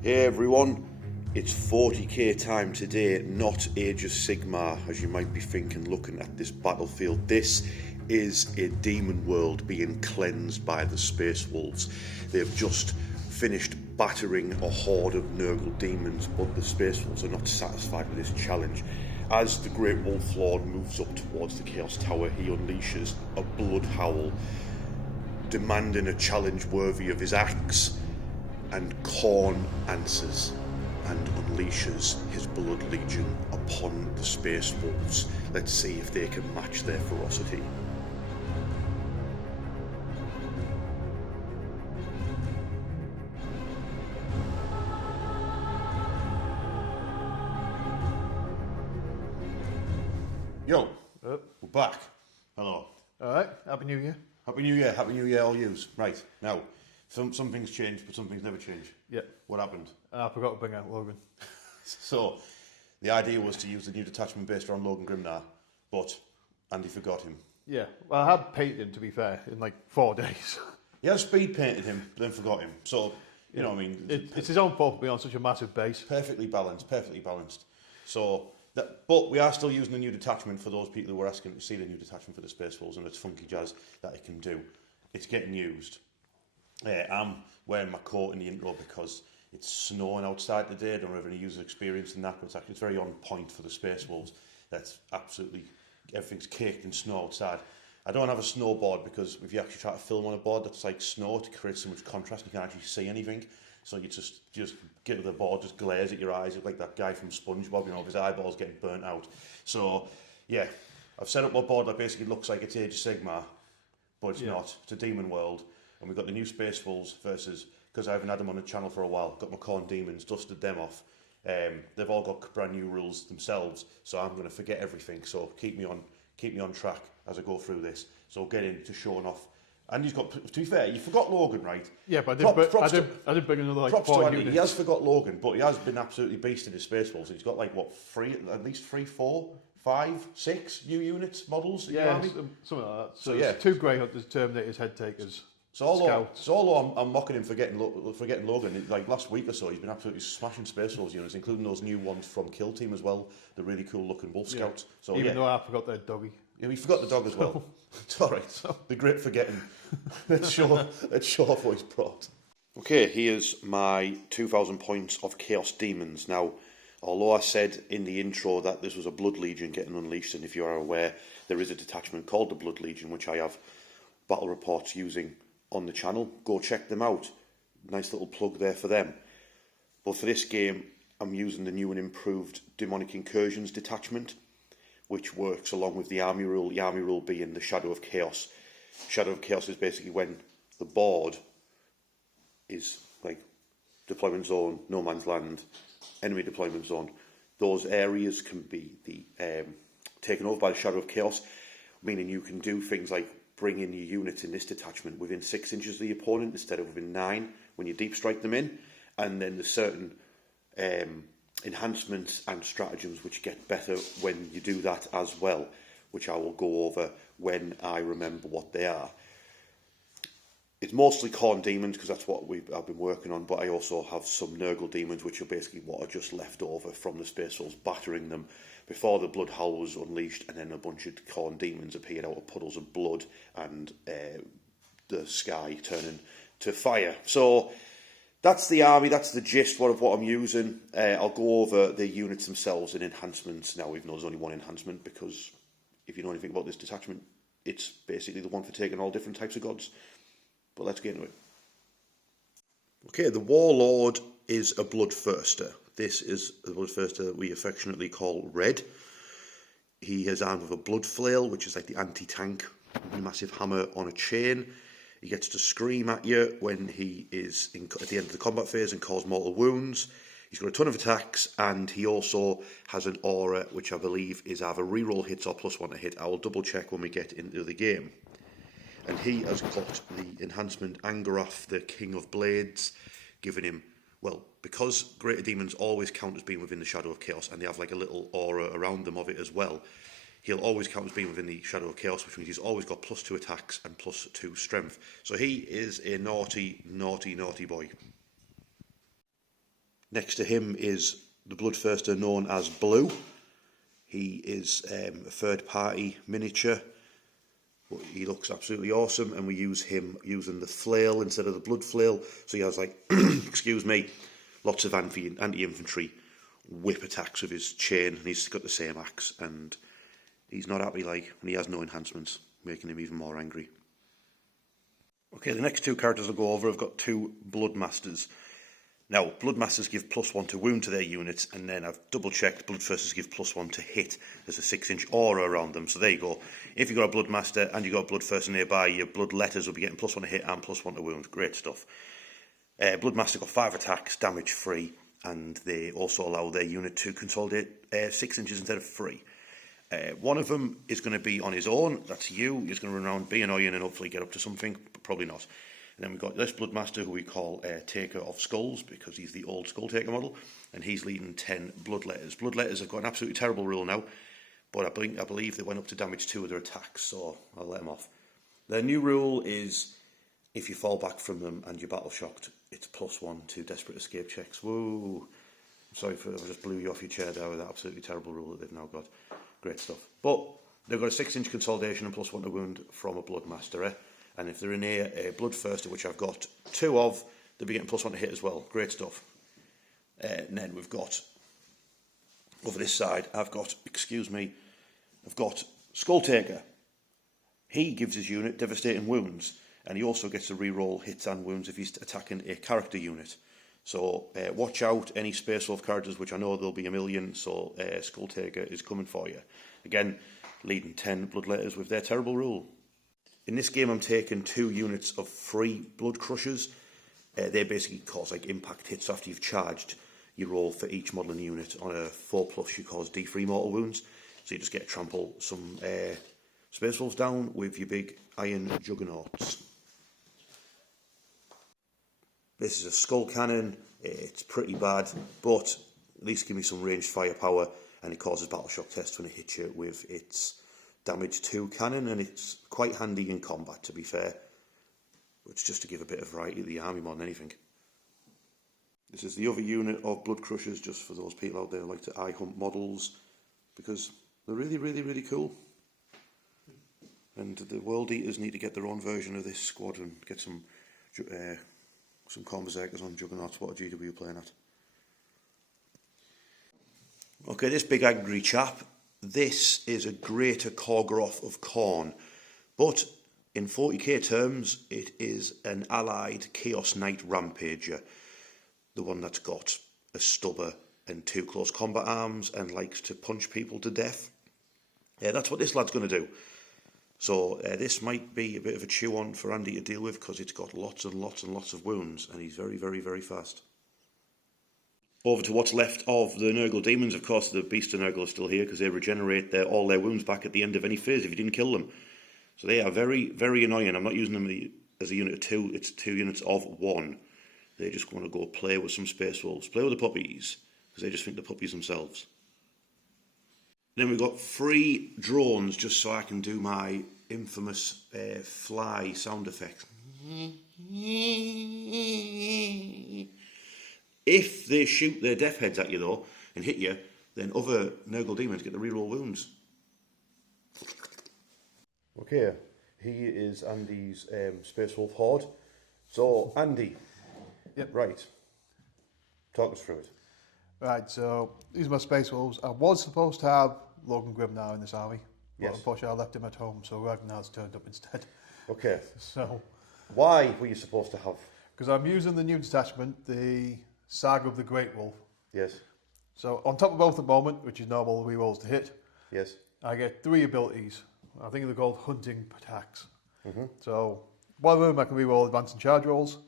Hey everyone, it's 40k time today, not Age of Sigmar, as you might be thinking looking at this battlefield. This is a demon world being cleansed by the Space Wolves. They've just finished battering a horde of Nurgle Daemons, but the Space Wolves are not satisfied with this challenge. As the Great Wolf Lord moves up towards the Chaos Tower, he unleashes a blood howl, demanding a challenge worthy of his axe. And Khorne answers and unleashes his blood legion upon the Space Wolves. Let's see if they can match their ferocity. Yo, we're back. Hello. Alright, Happy New Year. Happy New Year all yous. Right, now, some things change, but some things never change. Yeah. What happened? I forgot to bring out Logan. So, the idea was to use the new detachment based around Logan Grimnar, but Andy forgot him. Yeah, well, I had painted him, to be fair, in like 4 days. He has speed painted him, but then forgot him. So, you know what I mean? It's his own fault for being on such a massive base. Perfectly balanced. So, but we are still using the new detachment for those people who were asking to see the new detachment for the Space Wolves and its funky jazz that it can do. It's getting used. I'm wearing my coat in the intro because it's snowing outside today. I don't have any user experience in that, but it's very on point for the Space Wolves. That's absolutely, everything's caked in snow outside. I don't have a snowboard because if you actually try to film on a board that's like snow, it creates so much contrast you can't actually see anything. So you just get to the board, just glares at your eyes, look like that guy from SpongeBob, you know, his eyeballs getting burnt out. So yeah, I've set up my board that basically looks like it's Age of Sigmar, but it's not. It's a demon world. And we've got the new Space Wolves versus, because I haven't had them on the channel for a while, got my Khorne Demons, dusted them off. They've all got brand new rules themselves, so I'm going to forget everything. So keep me on track as I go through this. So get into showing off. And he's got, to be fair, you forgot Logan, right? Yeah, but I did bring another like 4 units. He has forgot Logan, but he has been absolutely beasted his Space Wolves. He's got like, what, at least 3, 4, 5, 6 new units, models? Yeah, something like that. So yeah. 2 Grey Hunters, Terminators, Head Takers. So although I'm mocking him for forgetting Logan, like last week or so, he's been absolutely smashing Space Wolves units, including those new ones from Kill Team as well, the really cool looking Wolf Scouts. So Even though I forgot their doggy. Yeah, we forgot the dog as well. It's all right. The great forgetting. Let's show off what he's brought. Okay, here's my 2,000 points of Chaos Demons. Now, although I said in the intro that this was a Blood Legion getting unleashed, and if you are aware, there is a detachment called the Blood Legion, which I have battle reports using on the channel. Go check them out. Nice little plug there for them. But for this game, I'm using the new and improved Demonic Incursions detachment, which works along with the army rule. The army rule being the Shadow of Chaos. Shadow of Chaos is basically when the board is like deployment zone, no man's land, enemy deployment zone. Those areas can be taken over by the Shadow of Chaos, meaning you can do things like bring in your units in this detachment within 6 inches of the opponent instead of within 9 when you deep strike them in, and then there's certain enhancements and stratagems which get better when you do that as well, which I will go over when I remember what they are. It's mostly Khorne Demons because that's what I've been working on, but I also have some Nurgle Daemons, which are basically what are just left over from the Space Wolves battering them before the Blood Howl was unleashed, and then a bunch of Khorne Demons appeared out of puddles of blood and the sky turning to fire. So that's the army, that's the gist of what I'm using. I'll go over the units themselves and enhancements now, even though there's only one enhancement, because if you know anything about this detachment, it's basically the one for taking all different types of gods. But let's get into it. Okay, the Warlord is a Bloodthirster. This is the Bloodthirster that we affectionately call Red. He is armed with a Blood Flail, which is like the anti-tank, massive hammer on a chain. He gets to scream at you when he is at the end of the combat phase and cause mortal wounds. He's got a ton of attacks, and he also has an aura, which I believe is either reroll hits or +1 to hit. I will double check when we get into the game. And he has got the enhancement Angaroth, the King of Blades, giving him, well, because Greater Demons always count as being within the Shadow of Chaos, and they have like a little aura around them of it as well, he'll always count as being within the Shadow of Chaos, which means he's always got +2 attacks and +2 strength. So he is a naughty, naughty, naughty boy. Next to him is the Bloodthirster known as Blue. He is a third-party miniature, but he looks absolutely awesome, and we use him using the flail instead of the blood flail. So he has, like, excuse me, lots of anti-infantry whip attacks with his chain, and he's got the same axe, and he's not happy, like, when he has no enhancements, making him even more angry. Okay, the next two characters I'll go over, I've got two Bloodmasters. Now, Bloodmasters give +1 to wound to their units, and then I've double-checked, Bloodthirsters give +1 to hit. There's a 6-inch aura around them, so there you go. If you've got a Bloodmaster and you've got a Bloodthirster nearby, your Bloodletters will be getting +1 to hit and +1 to wound. Great stuff. Bloodmaster got 5 attacks, damage-free, and they also allow their unit to consolidate 6 inches instead of 3. One of them is going to be on his own, that's you. He's going to run around, be annoying, and hopefully get up to something, but probably not. And then we've got this Bloodmaster, who we call Taker of Skulls, because he's the old Skull Taker model, and he's leading 10 Bloodletters. Bloodletters have got an absolutely terrible rule now, but I believe they went up to damage 2 of their attacks, so I'll let them off. Their new rule is, if you fall back from them and you're battle shocked, it's +1 to desperate escape checks. Woo! Sorry I just blew you off your chair there with that absolutely terrible rule that they've now got. Great stuff. But they've got a 6-inch consolidation and +1 to wound from a Bloodmaster, And if they're in here, a Bloodthirster, which I've got 2 of, they'll be getting +1 to hit as well. Great stuff. And then we've got, over this side, I've got Skull Taker. He gives his unit devastating wounds, and he also gets to reroll hits and wounds if he's attacking a character unit. So watch out, any Space Wolf characters, which I know there'll be a million, so Skull Taker is coming for you. Again, leading 10 Bloodletters with their terrible rule. In this game, I'm taking 2 units of free Blood Crushers. They basically cause like impact hits. So after you've charged, you roll for each modelling unit. On a 4+, you cause D3 mortal wounds. So you just get to trample some Space Wolves down with your big iron juggernauts. This is a Skull Cannon. It's pretty bad, but at least give me some ranged firepower, and it causes battle shock tests when it hits you with its damage 2 cannon, and it's quite handy in combat, to be fair. It's just to give a bit of variety to the army more than anything. This is the other unit of Blood Crushers, just for those people out there who like to eye hunt models, because they're really, really, really cool. And the World Eaters need to get their own version of this squadron, get some Khorne Berserkers on Juggernauts. What a GW playing at. Okay, this big angry chap, this is a greater Korgoroth of Khorne, but in 40k terms, it is an allied Chaos Knight Rampager, the one that's got a stubber and 2 close combat arms and likes to punch people to death. That's what this lad's going to do. So this might be a bit of a chew-on for Andy to deal with, because it's got lots and lots and lots of wounds, and he's very, very, very fast. Over to what's left of the Nurgle Daemons. Of course, the Beast of Nurgle is still here, because they regenerate all their wounds back at the end of any phase if you didn't kill them. So they are very, very annoying. I'm not using them as a unit of 2, it's 2 units of 1. They just want to go play with some Space Wolves, play with the puppies, because they just think they're puppies themselves. Then we've got 3 drones, just so I can do my infamous fly sound effect. If they shoot their death heads at you, though, and hit you, then other Nurgle Daemons get to reroll wounds. Okay, he is Andy's Space Wolf Horde. So, Andy, Yep. Right, talk us through it. Right, so these are my Space Wolves. I was supposed to have Logan Grimnar in this army, but Yes. unfortunately I left him at home, so Ragnar's turned up instead. Okay, So, why were you supposed to have? because I'm using the new detachment, the Saga of the Great Wolf. Yes, So on top of both at the moment, which is normal rerolls to hit, yes, I get 3 abilities. I think they're called hunting attacks. So one of them I can reroll advance and charge rolls.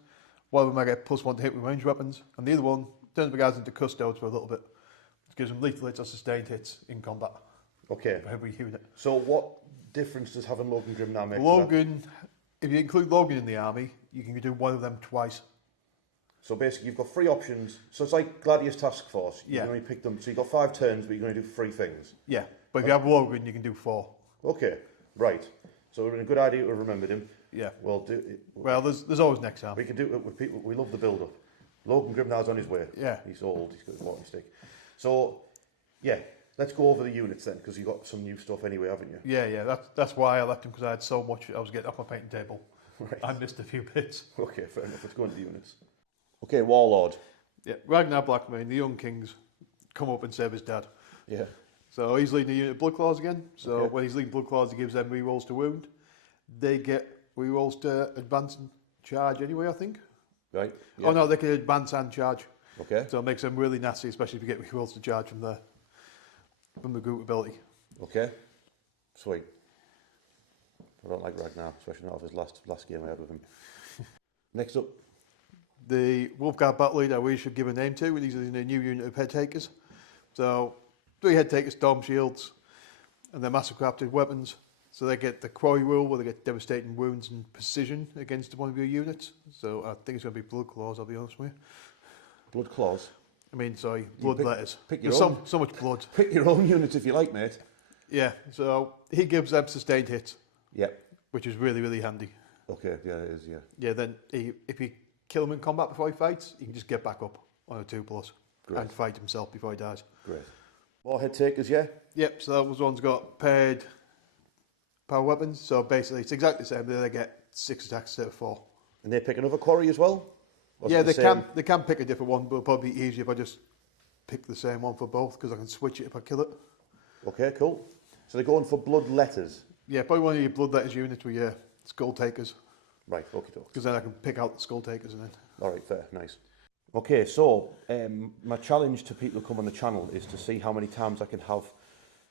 One of them I get +1 to hit with ranged weapons, and the other one turns my guys into custodes for a little bit. It gives them lethal hits or sustained hits in combat okay. for every unit. So what difference does having Logan Grimnar make? Logan, if you include Logan in the army, you can do one of them twice. So basically you've got 3 options. So it's like Gladius Task Force. You Yeah. can only pick them. So you've got 5 turns, but you're going to do 3 things. Yeah, but if you have Logan, you can do 4. Okay, right. So it would have been a good idea to have remembered him. Yeah. Well, do it. Well, there's always next army. We can do it with people. We love the build-up. Logan Grimnar's on his way. Yeah. He's old, he's got his walking stick. So, yeah, let's go over the units then, because you've got some new stuff anyway, haven't you? Yeah. That's why I left him, because I had so much I was getting off my painting table. Right. I missed a few bits. Okay, fair enough. Let's go into the units. Okay, Warlord. Yeah, Ragnar Blackmane, the Young Kings, come up and save his dad. Yeah. So he's leading the unit of Blood Claws again. So Okay. when he's leading Blood Claws, he gives them rerolls to wound. They get rerolls to advance and charge anyway, I think. Right. Yeah. Oh no, they can advance and charge. Okay. So it makes them really nasty, especially if you get rerolls to charge from the group ability. Okay. Sweet. I don't like Ragnar, especially not of his last game I had with him. Next up. The Wolfguard Battle Leader we should give a name to. These are the new unit of head takers. So 3 head takers, storm shields, and they're massive crafted weapons. So they get the quarry rule where they get devastating wounds and precision against one of your units. So I think it's going to be Blood Claws, I'll be honest with you. Blood Claws. I mean, sorry, blood letters. Pick your There's own. so much blood. Pick your own units if you like, mate. Yeah, so he gives them sustained hits, Yep. which is really, really handy. Okay, yeah, it is, yeah. Yeah, then if you kill him in combat before he fights, he can just get back up on a 2+ Great. and fight himself before he dies. Great. More head takers, yeah? Yep, so those ones got paired power weapons. So basically, it's exactly the same. They get 6 attacks instead of 4. And they pick another quarry as well? Or is Yeah, it the they same? can pick a different one, but it'll probably be easier if I just pick the same one for both, because I can switch it if I kill it. Okay, cool. So they're going for blood letters? Yeah, probably one of your blood letters units with your skull takers, Right, okay, doke. because then I can pick out the skull takers and then. All right, fair, nice. Okay, so my challenge to people who come on the channel is to see how many times I can have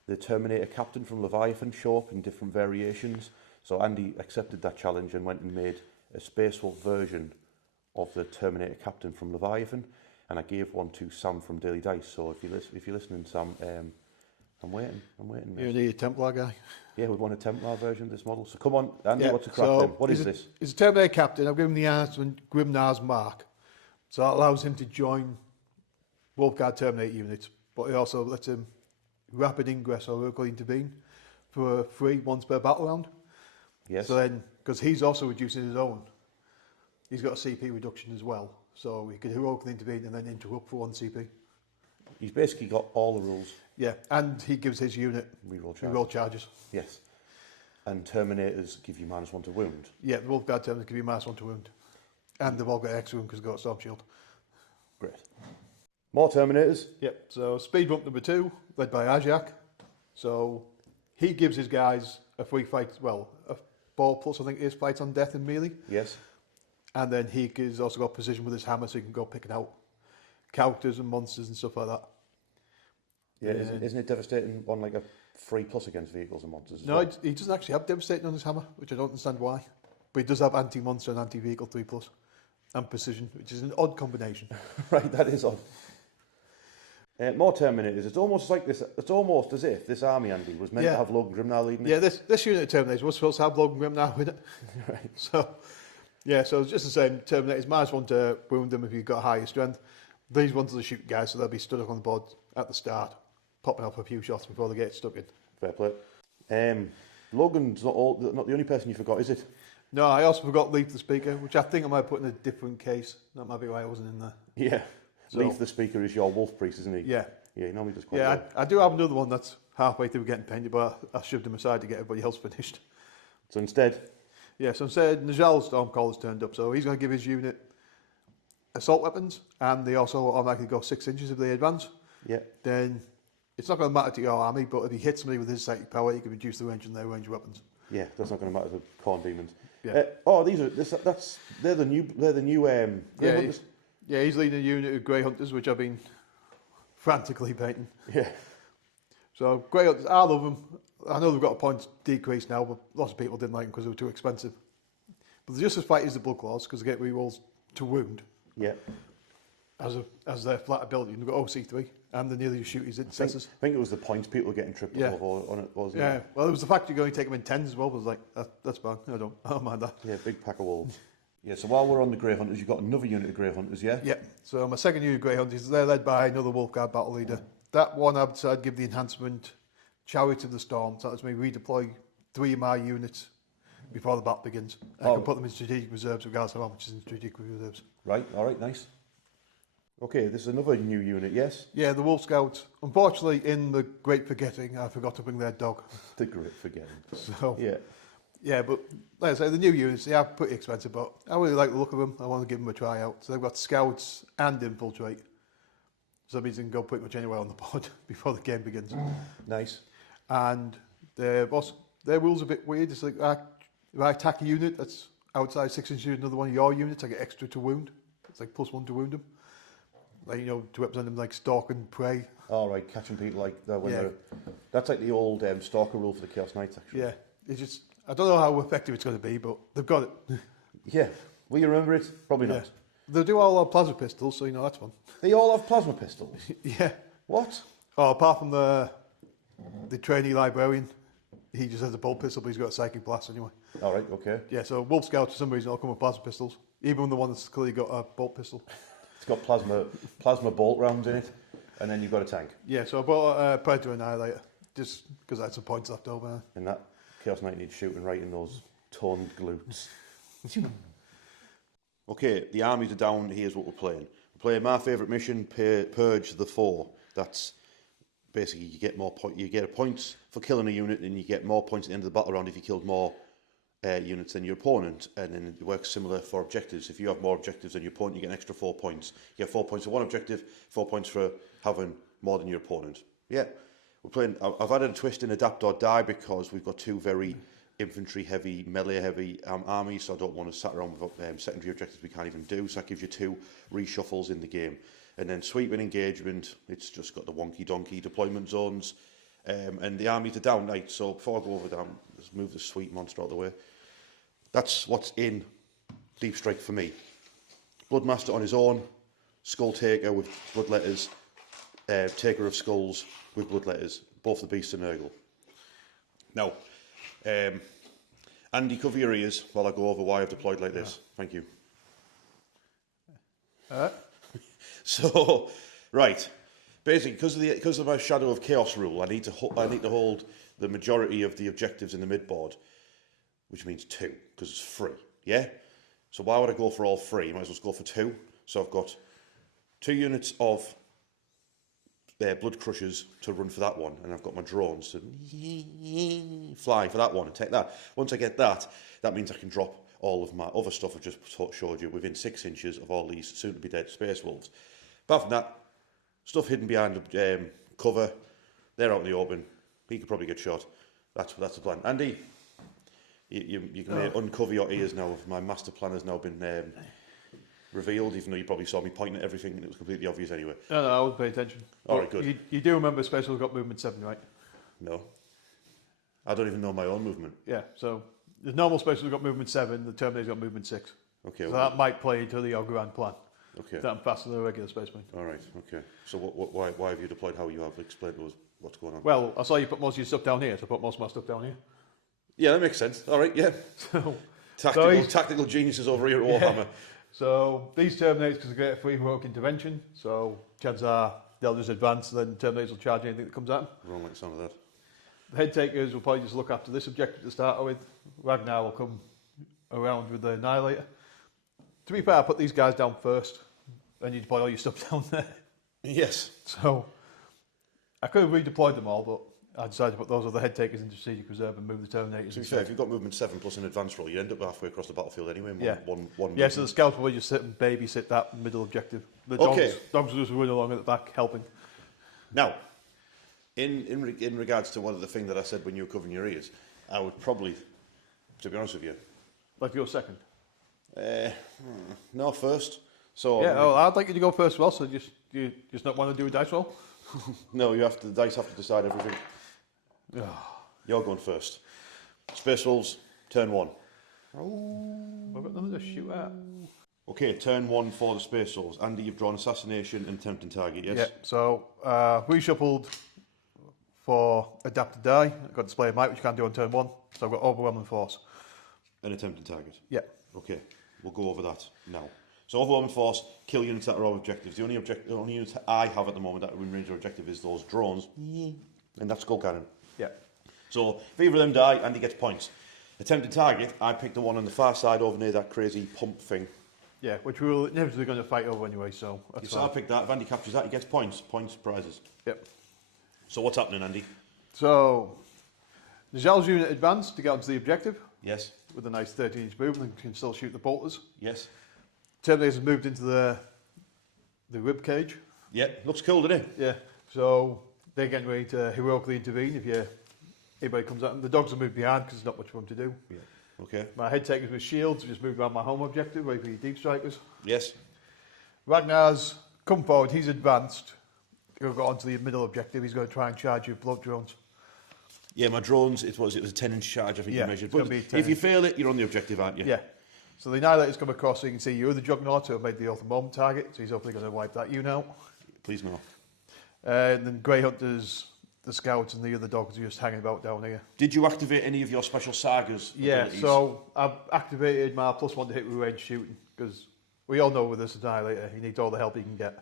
the Terminator Captain from Leviathan show up in different variations. So Andy accepted that challenge and went and made a Space Wolf version of the Terminator Captain from Leviathan, and I gave one to Sam from Daily Dice. So if you're listening, Sam, I'm waiting. Mate. You need a Templar guy. Yeah, we want a Templar version of this model. So come on, Andy, Yeah, what's the crack so then? What is this? He's a Terminator Captain. I've given him the enhancement Grimnar's Mark. So that allows him to join Wolfguard Terminator units, but it also lets him rapid ingress or local intervene for free once per battle round. Yes. So then, because he's also reducing his own, he's got a CP reduction as well. So he could heroically intervene and then interrupt for 1 CP. He's basically got all the rules. Yeah, and he gives his unit Reroll charges. Yes. And Terminators give you -1 to wound. Yeah, the Wolfguard Terminators give you -1 to wound. And they've all got X wound because they've got a Storm Shield. Great. More Terminators. Yep, so speed bump number 2, led by Ajak. So he gives his guys a free fight, well, a 4+, I think it is, fights on death and melee. Yes. And then he has also got precision with his hammer, so he can go picking out characters and monsters and stuff like that. Yeah, isn't it devastating on like a 3+ against vehicles and monsters as No, well? he doesn't actually have devastating on his hammer, which I don't understand why. But he does have anti-monster and anti-vehicle 3+, and precision, which is an odd combination. Right, that is odd. More Terminators. It's almost like this. It's almost as if this army, Andy, was meant to have Logan Grimnar leading it. Yeah, this unit of Terminators was supposed to have Logan Grimnar with it. Right. So, yeah, so it's just the same. Terminators -1 to wound them if you've got higher strength. These ones are the shoot guys, so they'll be stood up on the board at the start, popping off a few shots before they get stuck in. Fair play. Logan's not the only person you forgot, is it? No, I also forgot Leaf the Speaker, which I think I might put in a different case. That might be why I wasn't in there. Yeah. So- Leaf the Speaker is your wolf priest, isn't he? Yeah. Yeah, he normally does quite Yeah, well. I do have another one that's halfway through getting painted, but I shoved him aside to get everybody else finished. So instead, Yeah, so instead, Najal Stormcaller's turned up, so he's going to give his unit assault weapons, and they also automatically go 6 inches if they advance. yeah. Then it's not going to matter to your army, but if he hits somebody with his psychic power, he can reduce the range on their range weapons. Yeah, that's not going to matter to Khorne Demons. Yeah. They're the new Grey Hunters. Yeah, he's leading a unit of Grey Hunters, which I've been frantically painting. Yeah. So Grey Hunters, I love them. I know they've got a point decrease now, but lots of people didn't like them because they were too expensive. But they're just as fighty as the Blood Claws because they get rerolls to wound Yeah. as their flat ability. And they've got OC3 and the nearly shoot his intercessors. I think it was the points people were getting tripped Yeah. up on it, wasn't Yeah, it? well, it was the fact you're going to take them in 10s as well. I was like, that's fine. I don't mind that. Yeah, big pack of wolves. Yeah, so while we're on the Grey Hunters, you've got another unit of Grey Hunters, yeah? Yeah, so my second unit of Grey Hunters, they're led by another Wolfguard battle leader. That one I've decided to give the enhancement Chariot of the Storm. So that lets me redeploy 3 of my units before the battle begins. I can put them in strategic reserves regardless of how much is in strategic reserves. Right, all right, nice. Okay, this is another new unit, yes? Yeah, the Wolf Scouts. Unfortunately, in the Great Forgetting, I forgot to bring their dog. The Great Forgetting. So, yeah, but like I say, the new units, they are pretty expensive, but I really like the look of them. I want to give them a try out. So they've got Scouts and Infiltrate. So that means they can go pretty much anywhere on the board before the game begins. Nice. And their rules are a bit weird. It's like, if I attack a unit that's outside 6 inches of another one of your units, I get extra to wound. It's like +1 to wound them. Like, to represent them like stalk and prey. All right, catching people like that when Yeah. that's like the old Stalker rule for the Chaos Knights, actually. Yeah, it's just, I don't know how effective it's going to be, but they've got it. Yeah. Will you remember it? Probably Yeah. not. They do all have plasma pistols, so that's fun. They all have plasma pistols. Yeah. What? Oh, apart from the trainee librarian, he just has a bolt pistol, but he's got a psychic blast anyway. All right, okay. Yeah, so Wolf Scouts, for some reason, all come with plasma pistols. Even the one that's clearly got a bolt pistol. It's got plasma bolt rounds in it, and then you've got a tank. Yeah, so I bought a Predator Annihilator, just because I had some points left over. And that Chaos Knight needs shooting right in those toned glutes. Okay, the armies are down. Here's what we're playing. We're playing my favourite mission, Purge the Four. That's basically you get a point for killing a unit, and you get more points at the end of the battle round if you killed more units than your opponent. And then it works similar for objectives. If you have more objectives than your opponent, you get an extra 4 points. You get 4 points for one objective, 4 points for having more than your opponent. Yeah, we're playing. I've added a twist in Adapt or Die because we've got two very infantry heavy, melee heavy armies, so I don't want to sat around with secondary objectives we can't even do, so that gives you 2 reshuffles in the game. And then sweeping engagement, it's just got the wonky donkey deployment zones, and the armies are down. Right, so before I go over them, let's move the sweet monster out of the way. That's what's in Deep Strike for me. Bloodmaster on his own, Skull Taker with Bloodletters, Taker of Skulls with Bloodletters, both the Beasts and Nurgle. Now, Andy, cover your ears while I go over why I've deployed like this. Thank you. So, right, basically, because of my Shadow of Chaos rule, I need to hold the majority of the objectives in the midboard, which means 2, because it's free. Yeah. So why would I go for all 3? Might as well go for 2. So I've got 2 units of Blood Crushers to run for that one, and I've got my drones to fly for that one and take that. Once I get that, that means I can drop all of my other stuff I've just showed you within 6 inches of all these soon-to-be dead Space Wolves. Apart from that, stuff hidden behind cover, they're out in the open. He could probably get shot. That's the plan. Andy, you can uncover your ears now. My master plan has now been revealed, even though you probably saw me pointing at everything and it was completely obvious anyway. No, I wouldn't pay attention. All right, good. You do remember Special got movement 7, right? No. I don't even know my own movement. Yeah, so the normal Special got movement 7, the Terminator's got movement 6. Okay. So that might play into your grand plan. Okay. That I'm faster than a regular spaceman. All right, okay. So why have you deployed how you have? Explain to us what's going on. Well, I saw you put most of your stuff down here, so I put most of my stuff down here. Yeah, that makes sense. All right, yeah. So tactical geniuses over here at Warhammer. Yeah. So these Terminators, because they get a free heroic intervention, so chances are they'll just advance, and then Terminators will charge anything that comes at them. Wrong like some of that. The head takers will probably just look after this objective to start with. Ragnar will come around with the Annihilator. To be fair, I put these guys down first, then you deploy all your stuff down there. Yes. So I could have redeployed them all, but I decided to put those other head takers into strategic reserve and move the Terminators. To be fair, if you've got movement 7 plus an advance roll, you end up halfway across the battlefield anyway. One Yeah, so the scouts will just sit and babysit that middle objective. The dogs will just run along at the back helping. Now, in regards to one of the things that I said when you were covering your ears, I would probably, to be honest with you, Like your second. no, first. So Yeah, well, I'd like you to go first as well, so you just not want to do a dice roll? no, the dice have to decide everything. You're going first. Space Wolves, turn 1. I've got nothing to shoot at. Okay, turn 1 for the Space Wolves. Andy, you've drawn Assassination and Tempting Target, yes? Yeah, so reshuffled for Adapt to Die. I've got Display of Might, which you can't do on turn 1. So I've got Overwhelming Force. An Attempting Target? Yeah. Okay, we'll go over that now. So Overwhelming Force, kill units that are our objectives. The only units I have at the moment that are in range of objective is those drones, and that's Skull Cannon. Yeah. So if either of them die, Andy gets points. Attempted target, I picked the one on the far side over near that crazy pump thing. Yeah, which we're inevitably going to fight over anyway, so that's So I picked that. If Andy captures that, he gets points. Points, prizes. Yep. So what's happening, Andy? So, Najal's unit advanced to get onto the objective. Yes. With a nice 13-inch movement and can still shoot the bolters. Yes. Terminators have moved into the rib cage. Yeah, looks cool, doesn't it? Yeah, so they're getting ready to heroically intervene if anybody comes at them. The dogs have moved behind because there's not much for them to do. Yeah. Okay. My head takers with shields have just moved around my home objective, ready for your deep strikers. Yes. Ragnar's come forward, he's advanced. He'll go onto the middle objective, he's going to try and charge you with blood drones. Yeah, my drones, it was a 10-inch charge, I think you measured. But if you fail it, you're on the objective, aren't you? Yeah. So the Annihilator's come across, so you can see you're the Juggernaut who have made the Oath of Moment target, so he's hopefully going to wipe that unit out. Please no. And then Grey Hunters, the Scouts, and the other dogs are just hanging about down here. Did you activate any of your special Sagas abilities? So I've activated my +1 to hit with range shooting, because we all know with this Annihilator, he needs all the help he can get.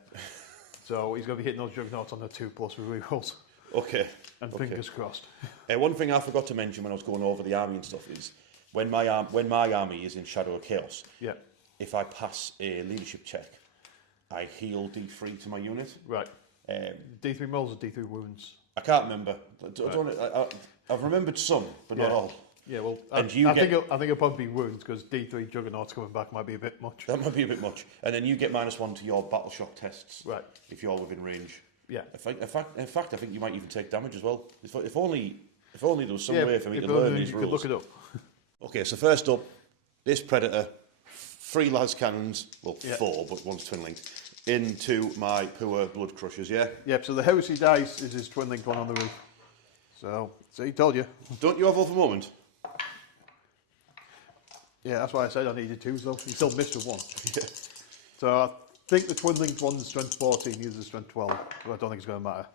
So he's going to be hitting those Juggernauts on the 2+ with rerolls. Okay. And fingers crossed. One thing I forgot to mention when I was going over the army and stuff is when my army is in Shadow of Chaos, if I pass a leadership check, I heal D3 to my unit. Right. D3 rolls or D3 wounds? I can't remember. I've remembered some, but not all. Yeah, well, I think it'll probably be wounds because D3 Juggernauts coming back might be a bit much. That might be a bit much. And then you get -1 to your battle shock tests. Right. If you're within range. Yeah. In fact, I think you might even take damage as well. If only there was some way for me to learn these rules. You could look it up. Okay, so first up, this Predator, 3 las cannons, well, 4, but one's twin-linked, into my poor blood crushers, yeah? Yep, so the Heresy dice is his twin-linked one on the roof. So he told you. Don't you have Oath of Moment? Yeah, that's why I said I needed 2, so he still missed with 1. So I think the twin-linked one's strength 14, the other's strength 12, but I don't think it's going to matter.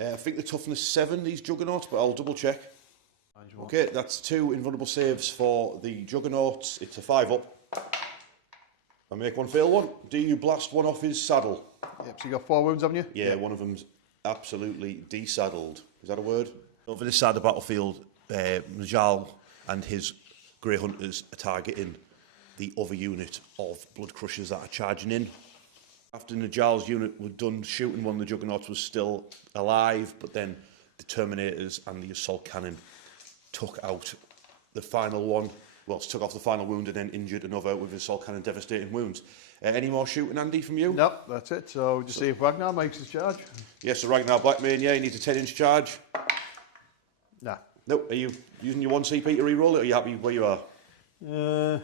I think the toughness 7, these Juggernauts, but I'll double check. Okay, that's 2 invulnerable saves for the Juggernauts. It's a 5-up. I make 1 fail 1. Do you blast 1 off his saddle? Yep, so you got 4 wounds, haven't you? Yeah, one of them's absolutely desaddled. Is that a word? Over this side of the battlefield, Najal and his Grey Hunters are targeting the other unit of Blood Crushers that are charging in. After Najal's unit were done shooting, one of the Juggernauts was still alive, but then the Terminators and the Assault Cannon took out the final one. Well, took off the final wound and then injured another with his Assault Cannon devastating wounds. Any more shooting, Andy, from you? No, that's it. So just see if Ragnar makes his charge. Yeah, so Ragnar Blackmane, he needs a 10-inch charge. Nah. No, are you using your 1 CP to re-roll it, or are you happy where you are? Well,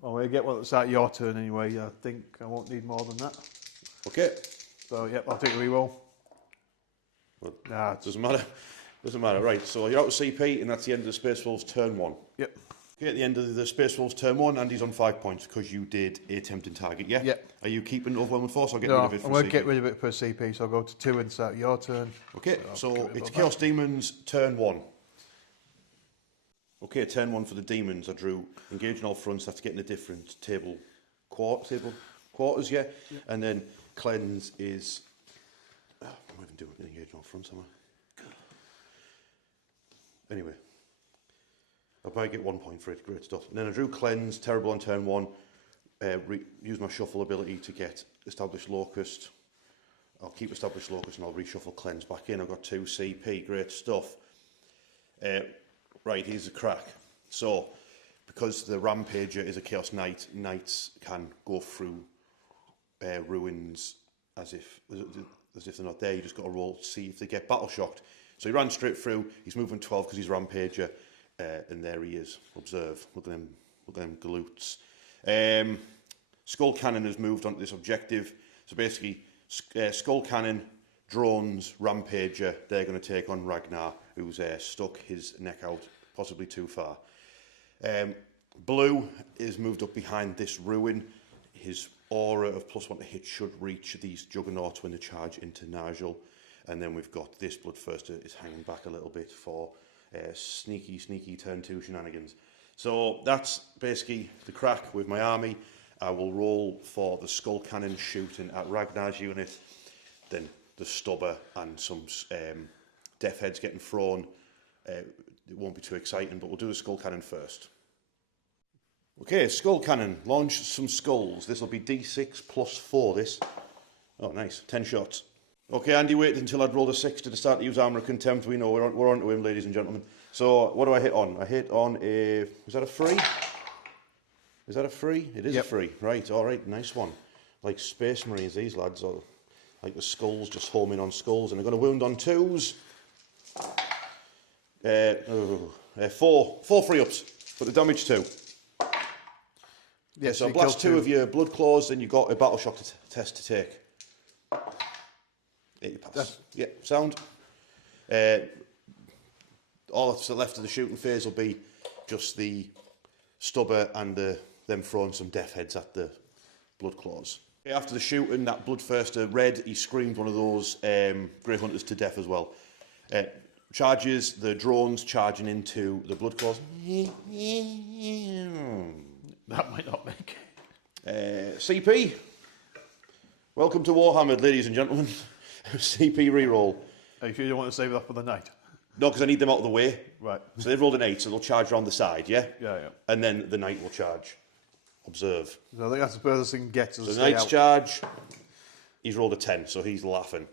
we'll get one at the start of your turn anyway. I think I won't need more than that. Okay. So, yep, I'll take a re-roll. Well, nah, it doesn't matter. Doesn't matter. Right, so you're out of CP, and that's the end of the Space Wolves turn 1. Yep. Okay, at the end of the Space Wolves turn 1, Andy's on 5 points because you did a tempting target, yeah? Yep. Are you keeping Overwhelming Force or getting No, rid of it for I'm going CP? to get rid of it for CP, so I'll go to 2 and start your turn. Okay, so it's Chaos Demons turn 1. Okay, turn 1 for the Demons. I drew engage on all fronts. That's getting a different quarters, yeah? And then cleanse is... I'm not even doing engage on all fronts, am I? Anyway. I might get 1 point for it, great stuff. And then I drew cleanse, terrible on turn 1. Use my shuffle ability to get established locust. I'll keep established locust and I'll reshuffle cleanse back in. I've got 2 CP, great stuff. Right, here's the crack. So, because the Rampager is a Chaos Knight, Knights can go through ruins as if they're not there. You just got to roll to see if they get battle shocked. So he ran straight through. He's moving 12 because he's Rampager, and there he is. Observe. Look at them galoots. Skull Cannon has moved onto this objective. So basically, Skull Cannon, drones, Rampager, they're going to take on Ragnar, who's stuck his neck out, possibly too far. Blue is moved up behind this ruin. His aura of +1 to hit should reach these Juggernauts when they charge into Nurgle. And then we've got this Bloodthirster is hanging back a little bit for sneaky turn 2 shenanigans. So that's basically the crack with my army. I will roll for the Skull Cannon shooting at Ragnar's unit, then the Stubber and some Death Heads getting thrown. It won't be too exciting, but we'll do the Skull Cannon first. Okay, skull cannon. Launch some skulls. This will be D6 plus 4, this. Oh, nice. 10 shots. Okay, Andy waited until I'd rolled a 6 to start to use Armour of Contempt. We know we're on to him, ladies and gentlemen. So, what do I hit on? I hit on a... Is that a free? Is that a free? It is a free. Right, all right, nice one. Like Space Marines, these lads are like the skulls, just homing on skulls. And I'm going to wound on 2s. 4 free ups, but the damage 2. Yeah, so blast 2 of your blood claws, then you've got a battle shock test to take. 80 pass. Yeah, sound. All that's left of the shooting phase will be just the stubber and them throwing some death heads at the blood claws. After the shooting, that bloodthirster red, he screamed one of those grey hunters to death as well. Charges the drones charging into the blood claws. That might not make. CP. Welcome to Warhammer, ladies and gentlemen. CP reroll. Are you sure you don't want to save that for the night? No, because I need them out of the way. Right. So they've rolled an 8, so they'll charge around the side, yeah? Yeah. And then the knight will charge. Observe. So I think that's the furthest thing gets us. So the knight's charge, he's rolled a 10, so he's laughing.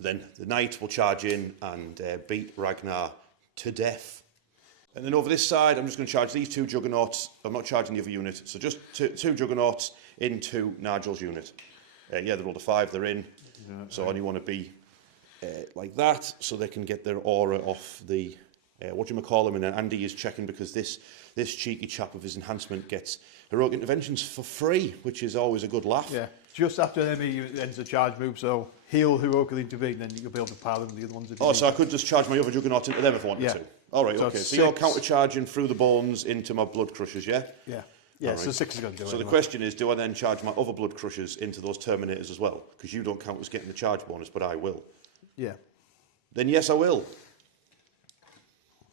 Then the knight will charge in and beat Ragnar to death. And then over this side, I'm just going to charge these 2 juggernauts. I'm not charging the other unit. So just two juggernauts into Nigel's unit. Yeah, they rolled a 5, they're in. Yeah, so I only want to be like that, so they can get their aura off the... what do you call them? And then Andy is checking because this cheeky chap of his enhancement gets heroic interventions for free, which is always a good laugh. Yeah, just after the enemy ends the charge move, so he'll heroically intervene, then you'll be able to power them with the other ones. Oh, so I could just charge my other juggernauts into them if I wanted to? All right, so okay. So you're counter-charging through the bones into my blood crushers, yeah? Yeah. Yeah, right. So 6 is going to do it. So the question is, do I then charge my other blood crushers into those terminators as well? Because you don't count as getting the charge bonus, but I will. Yeah. Then yes, I will.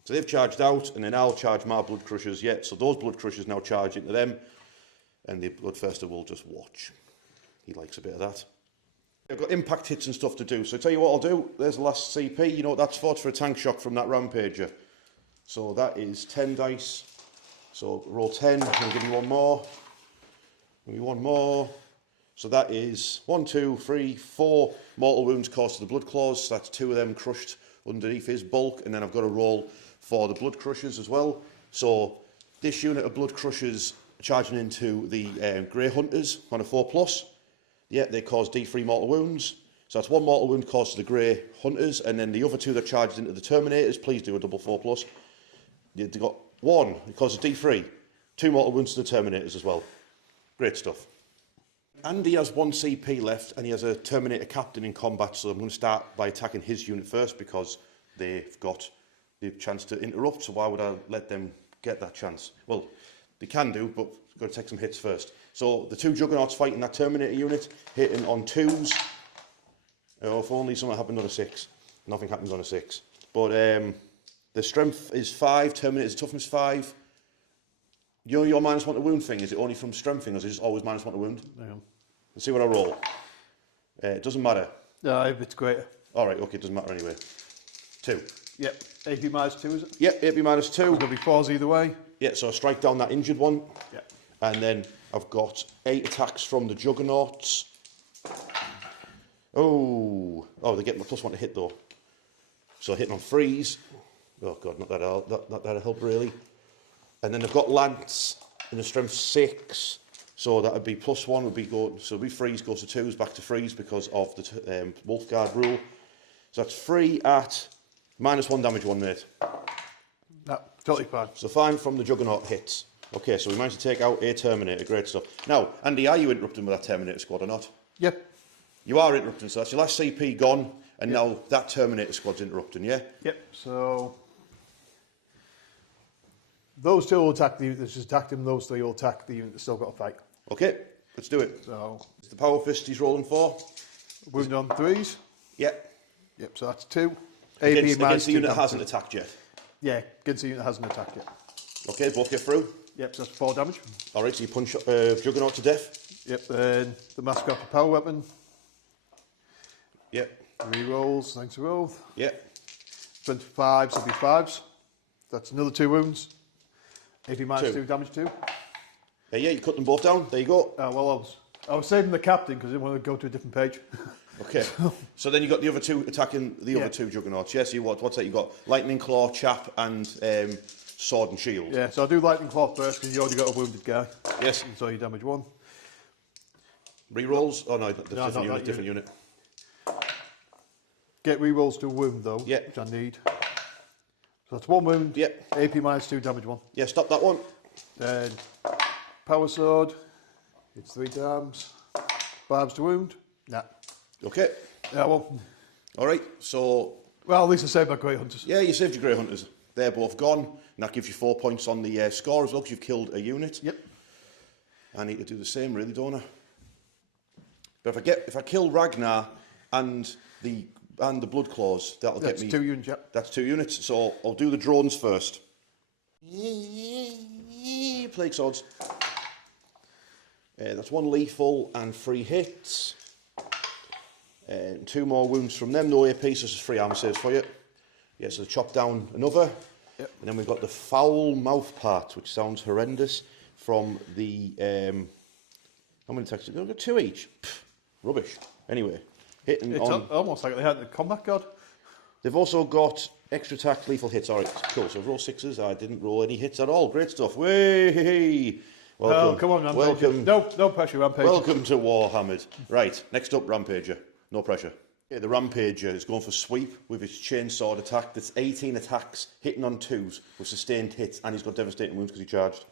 So they've charged out, and then I'll charge my blood crushers. Yeah, so those blood crushers now charge into them, and the bloodthirster will just watch. He likes a bit of that. I've got impact hits and stuff to do, so I tell you what I'll do. There's the last CP. You know what that's for? It's for a tank shock from that rampager. So that is 10 dice. So roll 10, and give me one more. Give me one more. So that is 1, 2, 3, 4 mortal wounds caused to the blood claws. So that's 2 of them crushed underneath his bulk, and then I've got to roll for the blood crushers as well. So this unit of blood crushers charging into the grey hunters on a 4+. Yeah, they cause D3 mortal wounds. So that's 1 mortal wound caused to the grey hunters, and then the other 2 that charged into the terminators, please do a double 4+. You've got 1, it causes D3. 2 mortal wounds to the terminators as well. Great stuff. Andy has 1 CP left, and he has a Terminator captain in combat, so I'm going to start by attacking his unit first because they've got the chance to interrupt, so why would I let them get that chance? Well, they can do, but we've got to take some hits first. So the 2 juggernauts fighting that Terminator unit, hitting on 2s. Oh, if only something happened on a 6. Nothing happens on a 6. But the strength is 5, Terminator's toughness 5. You know your -1 to wound thing, is it only from strength thing, or is it just always -1 to wound? Yeah. Let's see what I roll. It doesn't matter. No, it's greater. All right, okay, it doesn't matter anyway. 2. Yep, AP -2, is it? Yep, AP -2. It's going to be 4s either way. Yeah, so I strike down that injured one. Yeah. And then I've got 8 attacks from the juggernauts. Oh, they get my +1 to hit though. So hitting on 3s. Oh god, not that'll help really. And then they've got lance in a strength 6. So that would be +1 would be go. So it'd be 3s goes to 2s back to 3s because of the wolf guard rule. So that's 3 at -1 damage 1, mate. No, totally fine. So 5 from the juggernaut hits. Okay, so we managed to take out a Terminator. Great stuff. Now, Andy, are you interrupting with that Terminator squad or not? Yep. You are interrupting, so that's your last CP gone, and now that Terminator squad's interrupting, yeah? Yep, so those 2 will attack the unit that's just attacked him, those 3 will attack the unit that's still got to fight. Okay, let's do it. So It's the power fist he's rolling for. wound on 3s. Yep. Yep, so that's 2. Against the unit that hasn't attacked yet. Yeah, against the unit that hasn't attacked yet. Okay, both get through. Yep, so that's 4 damage. All right, so you punch Juggernaut to death. Yep, then the mask off the power weapon. Yep. Rerolls, thanks for oath. Yep. 25, so it'll be 5s. That's another 2 wounds. AP -2 damage 2. Yeah, you cut them both down. There you go. Well, I was saving the captain because I didn't want to go to a different page. Okay. So then you got the other two attacking the other two juggernauts. Yes, what's that? You got Lightning Claw, Chap, and Sword and Shield. Yeah, so I'll do Lightning Claw first because you already got a wounded guy. Yes. So you damage 1. Rerolls? Oh no, different unit. Get rerolls to a wound though, which I need. So that's 1 wound. Yep. AP -2 damage 1. Yeah, stop that one. Then Power Sword. It's 3 times. Barbs to wound. Nah. Okay. Yeah, well. All right. So. Well, at least I saved my Grey Hunters. Yeah, you saved your Grey Hunters. They're both gone. And that gives you 4 points on the score as well because you've killed a unit. Yep. I need to do the same, really, don't I? But if I kill Ragnar and the Blood Claws, that'll get me. That's 2 units. Yeah. That's 2 units. So I'll do the drones first. Plague Swords. That's 1 lethal and 3 hits. 2 more wounds from them. No AP, so this is 3 armor saves for you. Yeah, so chop down another. Yep. And then we've got the foul mouth part, which sounds horrendous, from the... how many attacks? We've got 2 each. Pfft, rubbish. Anyway, hitting it's on... almost like they had the combat god. They've also got extra attack, lethal hits. All right, cool. So I've rolled 6s. I didn't roll any hits at all. Great stuff. Way! Welcome. Oh, come on, Rampager. Welcome. No pressure, Rampager. Welcome to Warhammered. Right, next up, Rampager. No pressure. Yeah, the Rampager is going for sweep with his chainsword attack. That's 18 attacks, hitting on 2s with sustained hits, and he's got devastating wounds because he charged.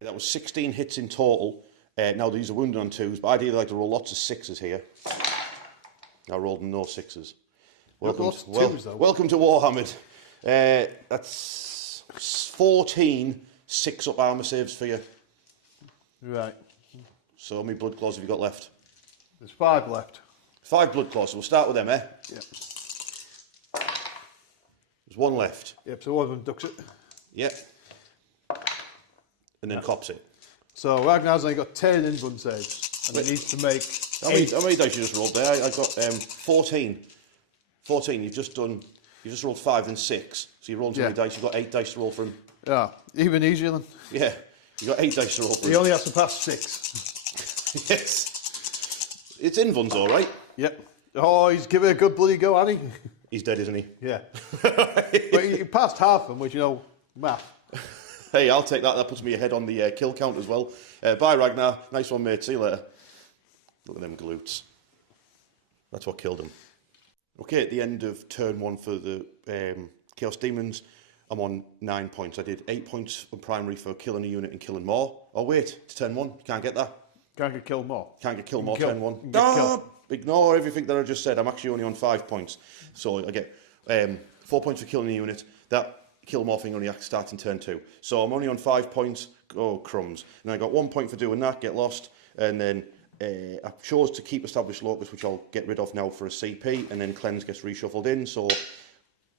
That was 16 hits in total. Now these are wounded on 2s, but ideally I like to roll lots of 6s here. I rolled no 6s. Welcome to Warhammered. That's 14 6-up armour saves for you. Right. So how many blood claws have you got left? There's 5 left. 5 blood claws, so we'll start with them, eh? Yep. There's 1 left. Yep, so one of them ducks it. Yep. And then cops it. So Ragnar's only got 10 invuln saves, and he needs to make How many dice you just rolled there? I got 14. 14, you've just rolled 5 and 6. So you rolled too many dice, you've got 8 dice to roll for him. Yeah, even easier then. Yeah, you got 8 dice to roll for him. He only has to pass 6. Yes. It's Invuln's all right. Yep. Oh, he's giving it a good bloody go, hasn't he? He's dead, isn't he? Yeah. But he passed half of them, which, math. Hey, I'll take that. That puts me ahead on the kill count as well. Bye, Ragnar. Nice one, mate. See you later. Look at them glutes. That's what killed him. Okay, at the end of turn 1 for the Chaos Demons, I'm on 9 points. I did 8 points on primary for killing a unit and killing more. Oh, wait, it's turn 1. You can't get that. Can't get killed more. Can't get killed more, turn 1. Killed. Ignore everything that I just said. I'm actually only on 5 points. So I get 4 points for killing a unit. That kill more thing only starts in turn 2. So I'm only on 5 points. Oh, crumbs. And I got 1 point for doing that, get lost. And then I chose to keep established locus, which I'll get rid of now for a CP. And then cleanse gets reshuffled in. So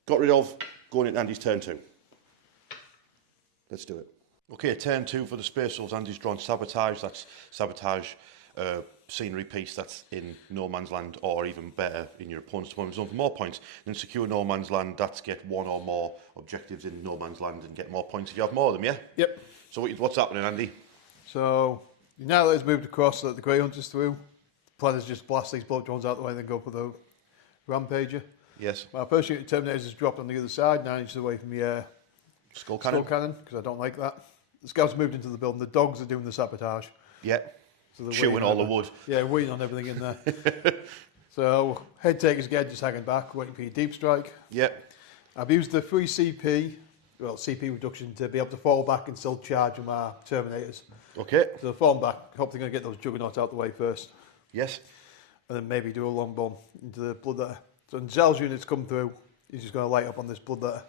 got rid of, going into Andy's turn 2. Let's do it. Okay, turn 2 for the Space Wolves. Andy's drawn Sabotage. That's Sabotage scenery piece that's in No Man's Land, or even better, in your opponent's zone for more points. Then Secure No Man's Land. That's get 1 or more objectives in No Man's Land and get more points if you have more of them, yeah? Yep. So what's happening, Andy? So now that it's moved across, let the Grey Hunters through. The plan is just blast these blood drones out the way and then go for the Rampager. Yes. My first unit of Terminators is dropped on the other side, 9 inches away from the Skull Cannon, because I don't like that. The scouts moved into the building. The dogs are doing the sabotage. Yeah. So they're chewing all the wood. Yeah, waiting on everything in there. So head takers again, just hanging back, waiting for your deep strike. Yeah. I've used the free CP reduction to be able to fall back and still charge with my Terminators. Okay. So they're falling back. Hope they're going to get those juggernauts out the way first. Yes. And then maybe do a long bomb into the blood letter. So when Zell's units come through, he's just going to light up on this blood letter.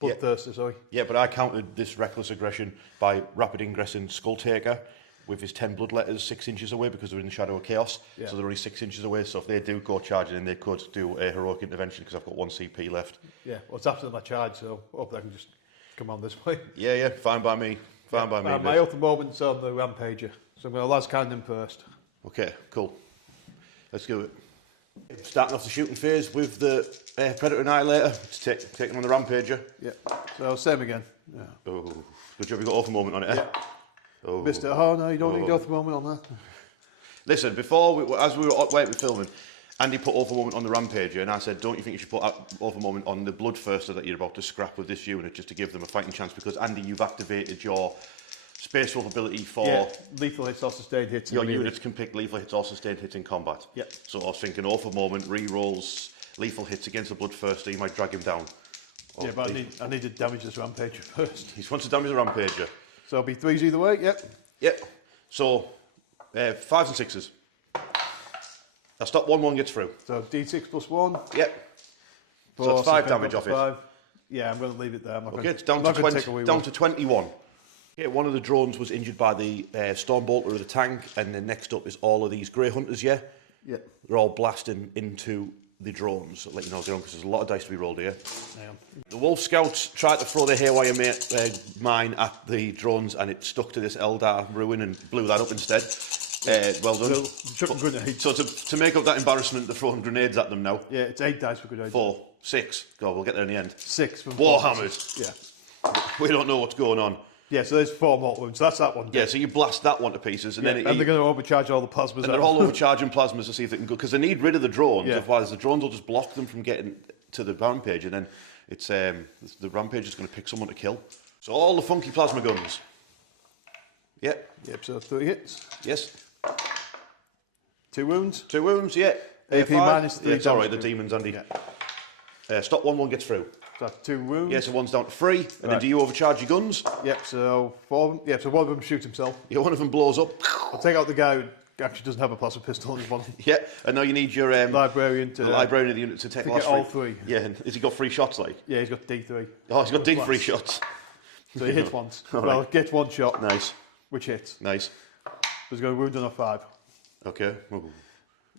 Bloodthirster, sorry. Yeah, but I countered this reckless aggression by rapid ingressing Skull Taker with his 10 blood letters 6 inches away because they're in the shadow of chaos. Yeah. So they're only 6 inches away. So if they do go charging in, they could do a heroic intervention because I've got 1 CP left. Yeah, well, it's after my charge, so hopefully I can just come on this way. Yeah, fine by me. Fine by me. My ultimate moment's on the Rampager, so I'm going to last cannon him first. Okay, cool. Let's do it. Starting off the shooting phase with the Predator Annihilator, taking on the Rampager. Yeah. So same again. Yeah. Oh, good job you got off a moment on it. Eh? Yeah. Oh. Missed it. Oh no, you don't need to go for a moment on that. Listen, as we were waiting filming, Andy put Over Moment on the Rampager, and I said, don't you think you should put Over Moment on the Bloodthirster that you're about to scrap with this unit, just to give them a fighting chance? Because, Andy, you've activated your Space Wolf ability for... lethal hits or sustained hits. Your units can pick lethal hits or sustained hits in combat. Yeah. So I was thinking, Over Moment, re-rolls lethal hits against the Bloodthirster, you might drag him down. Yeah, but I need to damage this Rampager first. He wants to damage the Rampager. So it'll be 3s either way, yep. Yep. So, 5s and 6s. Now stop 1-1 gets through. So D6 plus 1. Yep. So it's 5 damage off it. Yeah, I'm going to leave it there. Okay, it's down to 21. Okay, one of the drones was injured by the Stormbolter of the tank, and then next up is all of these Grey Hunters, yeah? Yep. They're all blasting into the drones. I'll let you know they're on, because there's a lot of dice to be rolled here. The Wolf Scouts tried to throw their haywire mine at the drones, and it stuck to this Eldar ruin and blew that up instead. Well done. So to make up that embarrassment, they're throwing grenades at them now. Yeah, it's 8 dice for grenades. 4, 6. God, we'll get there in the end. 6 from Warhammers. Yeah. We don't know what's going on. Yeah, so there's 4 mortal wounds. So that's that one. Yeah, so you blast that one to pieces, and then and they're going to overcharge all the plasmas. And they're all overcharging plasmas to see if they can go, because they need rid of the drones. Yeah. Otherwise, the drones will just block them from getting to the Rampage, and then it's the Rampage is going to pick someone to kill. So all the funky plasma guns. Yep. Yep. So 3 hits. Yes. 2 wounds. 2 wounds. Yeah. AP minus 3. Yeah, it's all right. The demons, Andy. Yeah. Stop 1-1 gets through. So that's 2 wounds. Yeah, so 1's down to 3. And then do you overcharge your guns? Yep. So 4. Yep. So one of them shoots himself. Yeah, one of them blows up. I'll take out the guy who actually doesn't have a plasma pistol in his body. Yeah, and now you need your librarian the librarian of the unit to take get all 3. Yeah, and has he got 3 shots like? Yeah, he's got D3. Oh, he's got D3 shots. So he hits once. All well, right. gets 1 shot. Nice. Which hits. Nice. There's going to wound on a 5. Okay.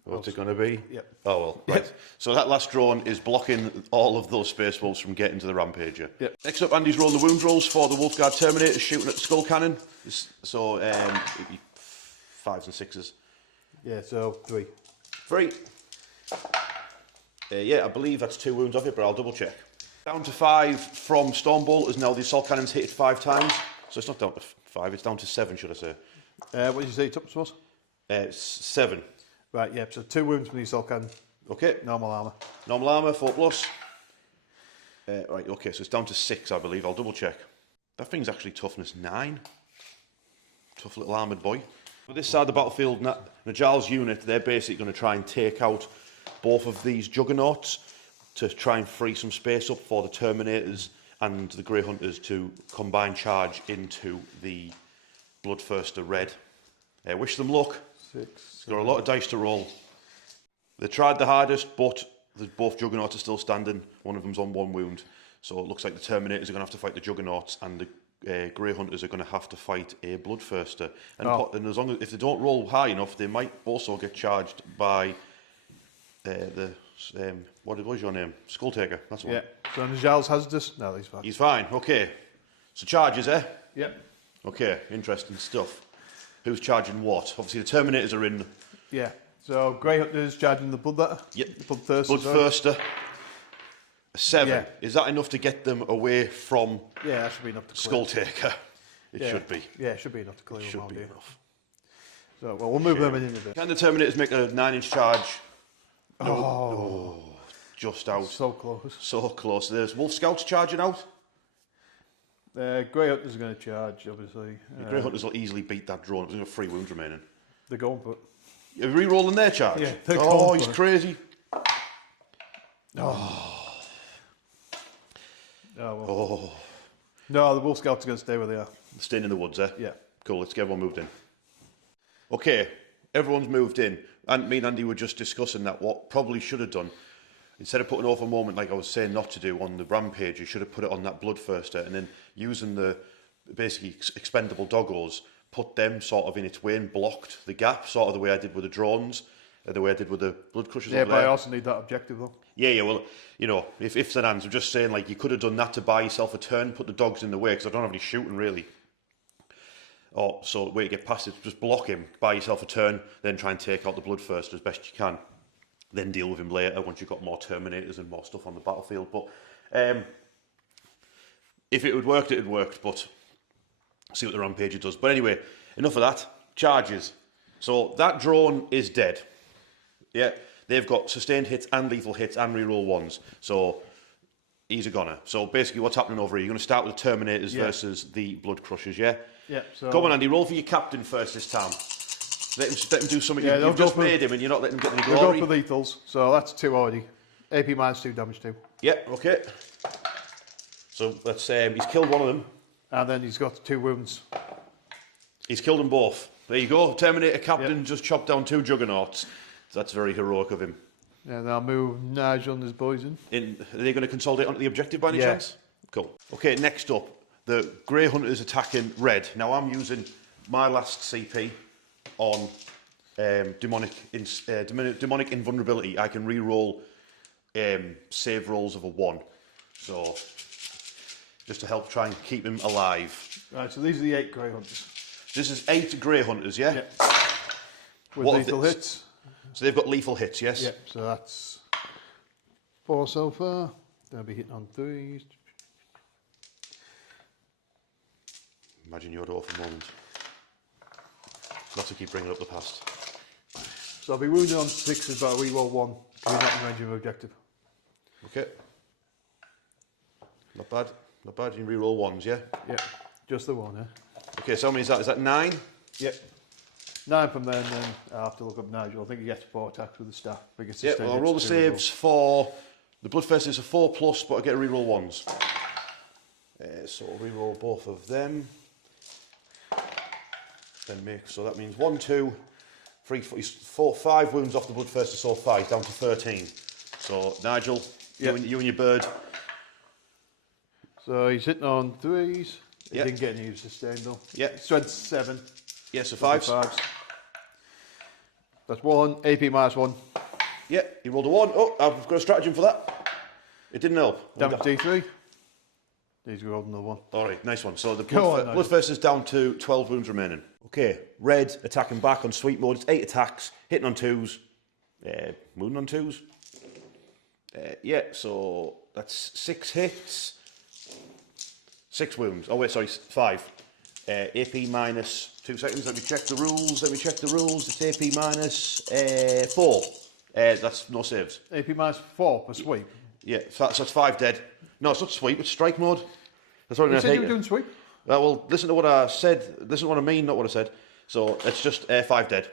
What's it going to be? Yep. Oh, well, right. Yep. So that last drone is blocking all of those Space Wolves from getting to the Rampager. Yep. Next up, Andy's rolling the wound rolls for the Wolfguard Terminator, shooting at the Skull Cannon. So, 5s and 6s. Yeah, so 3. 3. Yeah, I believe that's 2 wounds off it, but I'll double check. Down to 5 from Stormbolters now. The Assault Cannon's hit it 5 times. So it's not down to 5, it's down to 7, should I say. What did you say top was? 7. Right, yeah, so 2 wounds from the Assault Cannon. Okay. Normal armour. Normal armour, 4+. Right, okay, so it's down to 6, I believe. I'll double check. That thing's actually toughness 9. Tough little armoured boy. For this side of the battlefield, Najal's unit, they're basically going to try and take out both of these Juggernauts to try and free some space up for the Terminators and the Grey Hunters to combine charge into the Bloodthirster Red. Wish them luck. 6. It's got a lot of dice to roll. They tried the hardest, but both Juggernauts are still standing. One of them's on 1 wound. So it looks like the Terminators are going to have to fight the Juggernauts, and the Grey Hunters are going to have to fight a Bloodthirster. And as long as if they don't roll high enough, they might also get charged by what was your name? Skulltaker. That's the one. Yeah. So Najal's hazardous. No, he's fine. He's fine. Okay. So charges, eh? Yep. Okay. Interesting stuff. Who's charging what? Obviously, the Terminators are in. Yeah. So Grey Hunter's charging the Bloodletter. Yep. The Bloodthirster. Bloodthirster. 7. Yeah. Is that enough to get them away from Yeah, that should be enough to clear. Skulltaker? It should be. Yeah, it should be enough to clear them Should out, be yeah. enough. So, well, we'll move them in a bit. Can the Terminators make a 9-inch charge? No. Oh. Just out. So close. So close. There's Wolf Scouts charging out. Grey Hunters are going to charge, obviously. The Grey Hunters will easily beat that drone. There's got 3 wounds remaining. They're going for it. You're re-rolling their charge? Yeah. Oh, he's crazy. Oh, well. Oh. No, the Wolf Scouts are going to stay where they are. Staying in the woods, eh? Yeah. Cool, let's get everyone moved in. Okay, everyone's moved in. And me and Andy were just discussing that what probably should have done, instead of putting over a moment like I was saying not to do on the Rampage, you should have put it on that Bloodthirster, and then using the basically expendable doggos, put them sort of in its way and blocked the gap, sort of the way I did with the drones, the way I did with the Blood Crushers. Yeah, but I also need that objective, though. Yeah, well, you know, if ifs and ands, I'm just saying, like, you could have done that to buy yourself a turn, put the dogs in the way, because I don't have any shooting, really. Or, so the way you get past it, just block him, buy yourself a turn, then try and take out the Bloodthirster as best you can. then deal with him later once you've got more Terminators and more stuff on the battlefield. But if it had worked, it had worked, but see what the Rampager does. But anyway, enough of that. Charges. So that drone is dead. Yeah, they've got sustained hits and lethal hits and reroll ones. So he's a goner. So basically what's happening over here, you're going to start with the Terminators versus the Blood Crushers, yeah? Yeah. So come on, Andy, roll for your captain first this time. Let him do something. You've just made him and you're not letting him get any glory. They'll go for lethals, so that's 2 already. AP -2 damage 2. Yeah, okay. So that's he's killed one of them. And then he's got 2 wounds. He's killed them both. There you go. Terminator captain just chopped down 2 juggernauts. That's very heroic of him. Yeah, then I'll move Nigel and his boys in. Are they going to consolidate onto the objective by any chance? Cool. Okay, next up, the Grey Hunters attacking red. Now I'm using my last CP on demonic invulnerability. I can re-roll save rolls of a 1. So just to help try and keep him alive. Right, so these are the 8 Grey Hunters. This is 8 Grey Hunters, yeah? Yep. With lethal hits. So they've got lethal hits, yes? Yep, so that's 4 so far. They'll be hitting on 3s. Imagine your awful moment. Not to keep bringing up the past. So I'll be wounded on 6s, but I'll re-roll 1. We're not in range of objective. Okay. Not bad. Not bad. You can re-roll 1s, yeah? Yep, just the 1, Okay, so how many is that? Is that 9? Yep. 9 from there, and then I'll have to look up Nigel. I think he gets 4 attacks with the staff. Yeah, well, I'll roll the saves for... The Bloodfest is a 4+, but I get to re-roll 1s. So I'll re-roll both of them. Then make... So that means 1, 2, 3, 4, 5 wounds off the Bloodfest, so 5, down to 13. So, Nigel, you and your bird. So he's hitting on 3s. He Yep. didn't get any sustained though. Yeah. Strength 7. Yeah, so 5s. That's 1. AP -1. Yeah, he rolled a 1. Oh, I've got a stratagem for that. It didn't help. Damage D3. He's rolled another 1. All right, nice one. So the Go on, Bloodfest is down to 12 wounds remaining. Okay, red attacking back on sweep mode. It's 8 attacks, hitting on 2s, wounding on 2s. Yeah, so that's 6 hits, 6 wounds. Oh wait, sorry, 5. AP -2 seconds. Let me check the rules. It's AP -4. That's no saves. AP -4 per sweep. Yeah, so that's 5 dead. No, it's not sweep. It's strike mode. That's what You I said you were doing sweep? well, listen to what I said. Listen to what I mean, not what I said. So it's just 5 dead.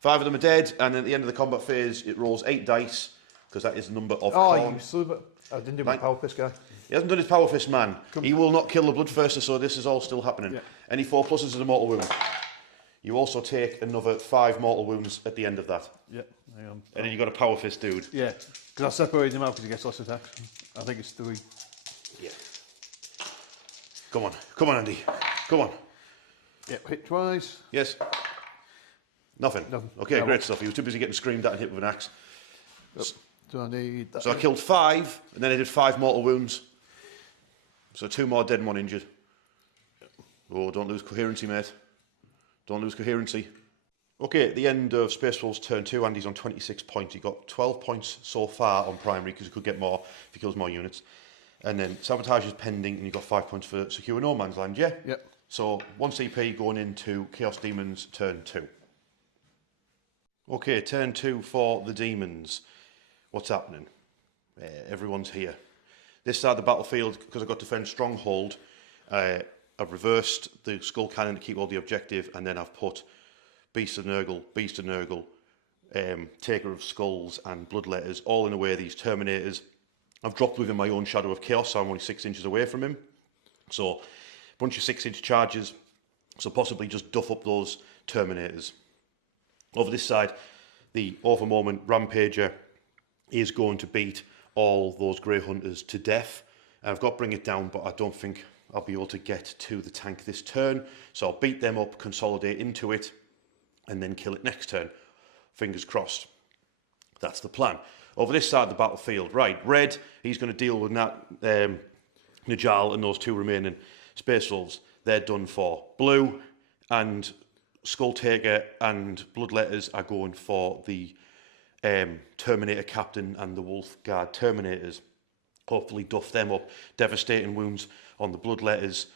5 of them are dead, and at the end of the combat phase, it rolls 8 dice because that is the number of. Oh, you slew. I didn't do my power fist guy. He hasn't done his power fist, man. He will not kill the Bloodthirster, so this is all still happening. Yeah. Any 4+ is a mortal wound. You also take another 5 mortal wounds at the end of that. Yeah, hang on. And then you got a power fist, dude. Yeah, because I separated him out because he gets less attacks. I think it's 3. Yeah. Come on, Andy. Come on. Yep, hit twice. Yes. Nothing. Okay, No. great stuff. He was too busy getting screamed at and hit with an axe. Yep. So I need that. So I killed 5, and then I did 5 mortal wounds. So 2 more dead and 1 injured. Oh, don't lose coherency, mate. Don't lose coherency. Okay, at the end of Space Wolves turn 2, Andy's on 26 points. He got 12 points so far on primary, because he could get more if he kills more units. And then Sabotage is pending, and you got 5 points for Secure No Man's Land, yeah? Yep. So 1 CP going into Chaos Demons turn 2. Okay, turn 2 for the Demons. What's happening? Everyone's here. This side of the battlefield, because I've got Defend Stronghold, I've reversed the Skull Cannon to keep all the objective, and then I've put Beast of Nurgle, Taker of Skulls, and Bloodletters all in a way these Terminators. I've dropped within my own Shadow of Chaos, so I'm only 6 inches away from him. So, a bunch of 6-inch charges, so possibly just duff up those Terminators. Over this side, the Overmoment Rampager is going to beat all those Grey Hunters to death. I've got Bring It Down, but I don't think I'll be able to get to the tank this turn. So I'll beat them up, consolidate into it, and then kill it next turn. Fingers crossed. That's the plan. Over this side of the battlefield, right, red, he's going to deal with Najal and those 2 remaining Space Wolves. They're done for. Blue and Skull Taker and Bloodletters are going for the Terminator Captain and the Wolf Guard Terminators. Hopefully duff them up. Devastating wounds on the bloodletters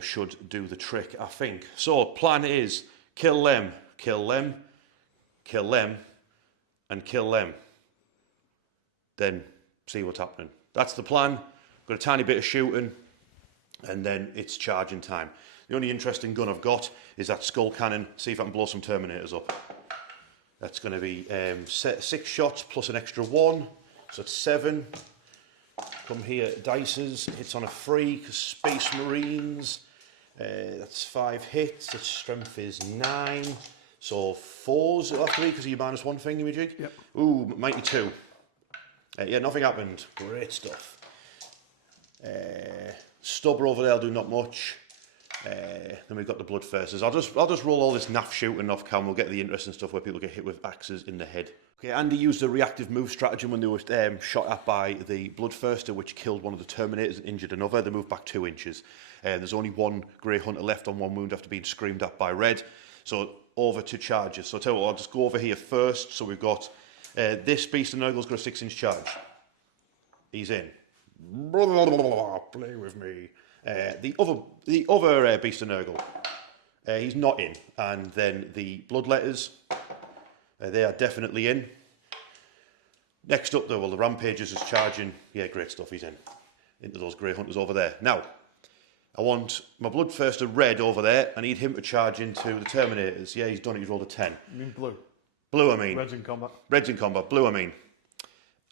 should do the trick, I think. So, plan is kill them, kill them, kill them, and kill them. Then see what's happening. That's the plan. Got a tiny bit of shooting, and then it's charging time. The only interesting gun I've got is that skull cannon. See if I can blow some Terminators up. That's going to be 6 shots plus an extra 1, so it's 7. Come here, dices, hits on a 3, because Space Marines. That's 5 hits, its strength is 9. So 4s it'll have to be because of your -1 thing, you jig? Yep. Ooh, mighty 2. Yeah, nothing happened. Great stuff. Stubber over there will do not much. Then we've got the Bloodthirsters. I'll just roll all this naff shooting off cam. We'll get the interesting stuff where people get hit with axes in the head. Okay, Andy used a reactive move stratagem when they were shot at by the Bloodthirster, which killed one of the Terminators and injured another. They moved back 2 inches. There's only one Grey Hunter left on 1 wound after being screamed at by Red. So over to charges. So I'll tell you what, I'll just go over here first. So we've got this Beast of Nurgle's got a 6-inch charge. He's in. Play with me. The other Beast of Nurgle, he's not in. And then the Bloodletters, they are definitely in. Next up though, well, the Rampagers is charging. Yeah, great stuff, he's in. Into those Grey Hunters over there. Now, I want my Bloodthirster Red over there. I need him to charge into the Terminators. Yeah, he's done it, he's rolled a 10. You mean blue? Blue, I mean. Red's in combat. Red's in combat, blue, I mean.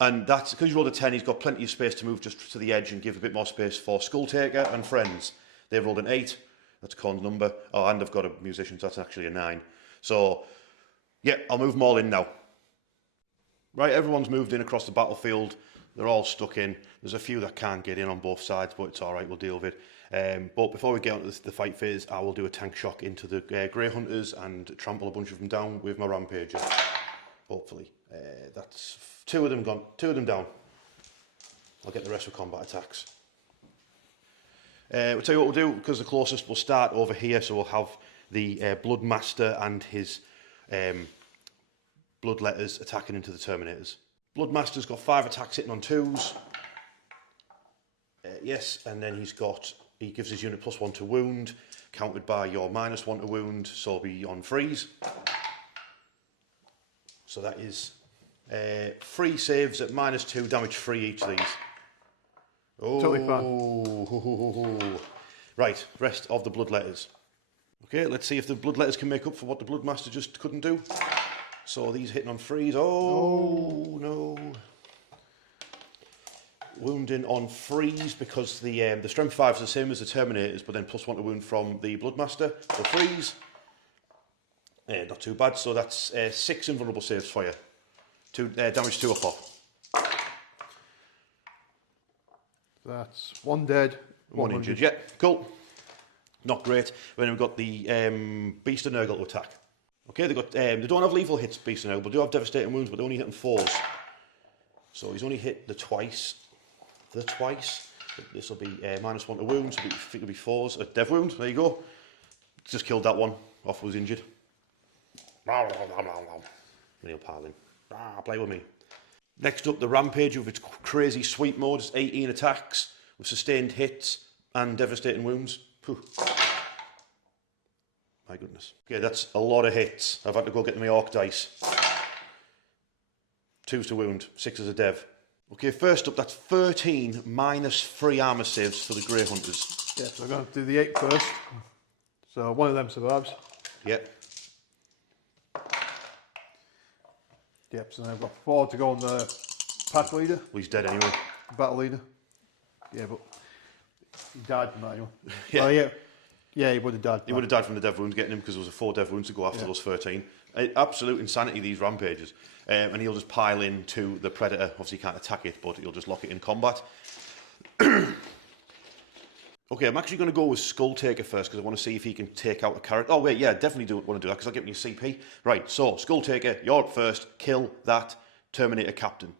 And that's because you rolled a 10, he's got plenty of space to move just to the edge and give a bit more space for Skulltaker and Friends. They've rolled an 8. That's Khorne's number. Oh, and I've got a Musician, so that's actually a 9. So, yeah, I'll move them all in now. Right, everyone's moved in across the battlefield. They're all stuck in. There's a few that can't get in on both sides, but it's all right, we'll deal with it. But before we get on to the fight phase, I will do a tank shock into the Grey Hunters and trample a bunch of them down with my Rampager. Hopefully. That's 2 of them gone, 2 of them down. I'll get the rest with combat attacks. We'll tell you what we'll do, because the closest we'll start over here, so we'll have the Bloodmaster and his Bloodletters attacking into the Terminators. Bloodmaster's got 5 attacks hitting on 2s. Yes, and then he gives his unit +1 to wound, countered by your -1 to wound, so it'll be on 3s. So that is 3 saves at -2, damage 3 each of these. Oh, Totally fine. Right, rest of the Bloodletters. Okay, let's see if the Bloodletters can make up for what the Bloodmaster just couldn't do. So these hitting on 3s. Oh, no. Wounding on 3s because the strength 5 is the same as the Terminators, but then +1 to wound from the Bloodmaster. So 3s. Not too bad. So that's 6 invulnerable saves for you. Damage 2 off. That's 1 dead, 1 injured. Yeah, cool. Not great. Then we've got the Beast of Nurgle to attack. Okay, they don't have lethal hits, Beast of Nurgle, but do have devastating wounds, but they only hit them 4s. So he's only hit the twice. This will be -1 to wound, so it'll be 4s. A dev wound, there you go. Just killed that one. Off was injured. Neil Parlin. Play with me. Next up, the Rampage with its crazy sweep mode. It's 18 attacks with sustained hits and devastating wounds. Whew. My goodness. Okay, that's a lot of hits. I've had to go get my Orc dice. 2s to wound, 6 as a dev. Okay, first up, that's 13 -3 armour saves for the Grey Hunters. Yeah, so I'm going to do the 8 first. So one of them survives. Yep. Yep, so now I've got 4 to go on the path leader. Well, he's dead anyway. Battle leader. Yeah, but he died from that anyway. Yeah. Well, yeah, he would have died. He would have died from the dev wounds getting him because there was a 4 dev wounds to go after those 13. Absolute insanity, these Rampages. And he'll just pile into the Predator. Obviously, he can't attack it, but he'll just lock it in combat. Okay, I'm actually going to go with Skulltaker first because I want to see if he can take out a character. Oh, wait, yeah, definitely want to do that because I'll get me a CP. Right, so Skulltaker, you're up first. Kill that Terminator Captain.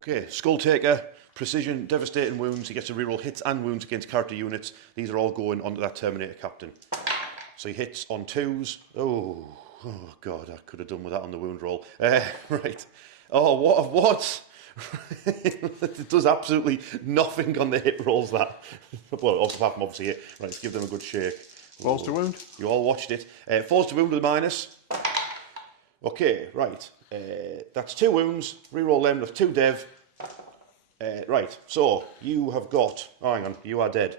Okay, Skulltaker, precision, devastating wounds. He gets to reroll hits and wounds against character units. These are all going onto that Terminator Captain. So he hits on 2s. Oh, Oh, God, I could have done with that on the wound roll. Right. Oh, what? It does absolutely nothing on the hit rolls, that. Well, apart from obviously it. Right, let's give them a good shake. Falls to wound. You all watched it. Falls to wound with a minus. Okay, right. That's 2 wounds. Reroll them with 2 dev. Right, so you have got... Oh, hang on. You are dead.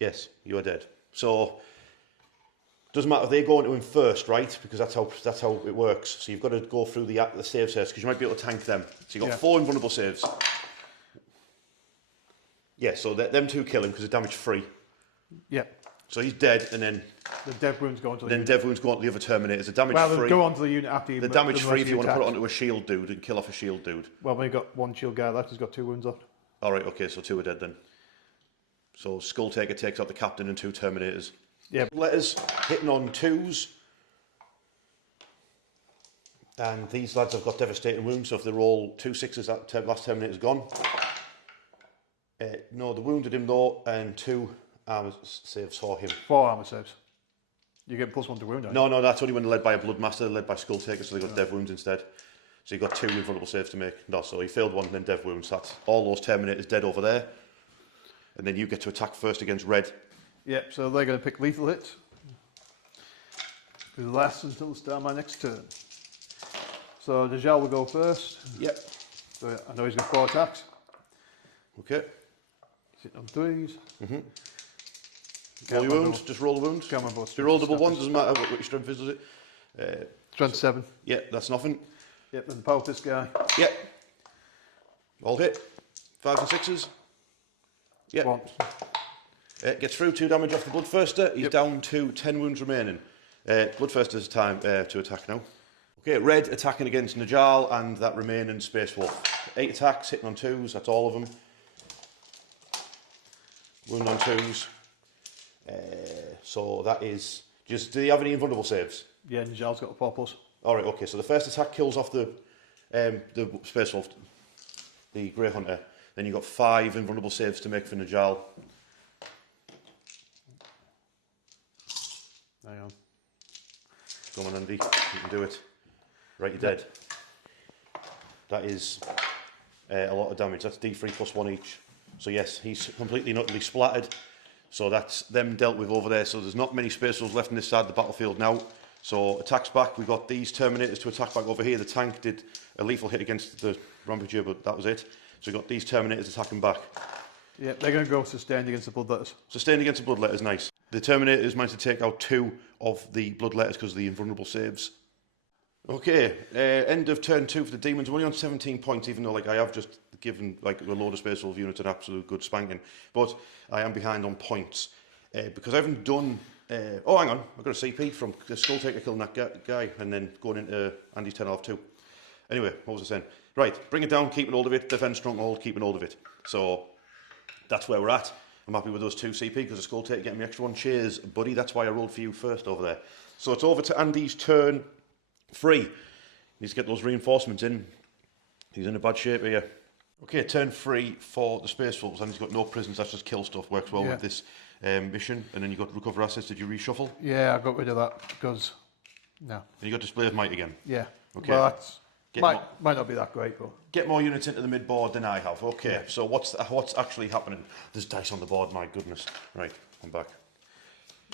Yes, you are dead. So... Doesn't matter if they go into him first, right? Because that's how it works. So you've got to go through the save saves because you might be able to tank them. So you've got 4 invulnerable saves. Yeah, so them 2 kill him because they're damage free. Yeah. So he's dead, and then the dev wounds go onto the unit. Dev wounds go onto the other Terminators. The damage well, free. Well, go onto the unit after you. The damage free if you want to put it onto a shield dude and kill off a shield dude. Well, when you got 1 shield guy left, he's got 2 wounds left. All right, okay, so 2 are dead then. So Skull Taker takes out the captain and 2 Terminators. Yeah. Letters hitting on 2s. And these lads have got devastating wounds, so if they roll 2 6s, that last Terminator's gone. No, the wounded him though, and 2 armor saves for him. 4 armor saves. You get +1 to wound, No, that's only when they're led by a Bloodmaster, they're led by Skull Taker, so they got dev wounds instead. So you've got 2 invulnerable saves to make. No, so he failed 1 and then dev wounds. That's all those Terminators dead over there. And then you get to attack first against red. Yep, so they're going to pick lethal hits. It lasts until the start of my next turn. So Dajal will go first. Yep. So I know he's got 4 attacks. Okay. He's hitting on 3s. Roll your wounds, just roll the wounds. If you roll double 1, doesn't matter what your strength is, does it? Strength 7. Yeah, that's nothing. Yep, then the power fist guy. Yep. All hit. 5s and 6s. Yep. 1. Gets through 2 damage off the Bloodthirster. He's down to 10 wounds remaining. Bloodthirster's time to attack now. Okay, red attacking against Najal and that remaining Space Wolf. 8 attacks, hitting on 2s, that's all of them. Wound on 2s. So that is... do you have any invulnerable saves? Yeah, Najal's got a 4+. Alright, okay, so the first attack kills off the Space Wolf, the Grey Hunter. Then you've got 5 invulnerable saves to make for Najal. Hang on. Come on, Andy, you can do it. Right, you're dead. That is a lot of damage. That's D3 +1 each. So yes, he's completely and utterly splattered. So that's them dealt with over there. So there's not many Space Wolves left on this side of the battlefield now. So attacks back. We've got these Terminators to attack back over here. The tank did a lethal hit against the Rampager, but that was it. So we've got these Terminators attacking back. Yeah, they're going to go sustained against the Bloodletters. Sustained against the Bloodletters, nice. The Terminators managed to take out 2 of the Bloodletters because of the invulnerable saves. Okay, end of turn 2 for the Demons. I'm only on 17 points, even though like I have just given like a load of Space Wolf units an absolute good spanking. But I am behind on points because I haven't done... oh, hang on, I've got a CP from the Skull Taker killing that guy and then going into Andy's 10 off 2. Anyway, what was I saying? Right, bring it down, keeping hold of it. Defend stronghold, keeping hold of it. So that's where we're at. I'm happy with those 2 CP because the Skull Taker getting me extra 1. Cheers, buddy. That's why I rolled for you first over there. So it's over to Andy's turn 3. He needs to get those reinforcements in. He's in a bad shape here. Okay, turn 3 for the Space Wolves, and he's got no prisons. That's just kill stuff. Works well with this mission. And then you got recover assets. Did you reshuffle? Yeah, I got rid of that because no. And you got display of might again. Yeah. Okay. Well, that's might not be that great, but get more units into the mid board than I have. Okay. So what's actually happening? There's dice on the board. My goodness. Right, I'm back.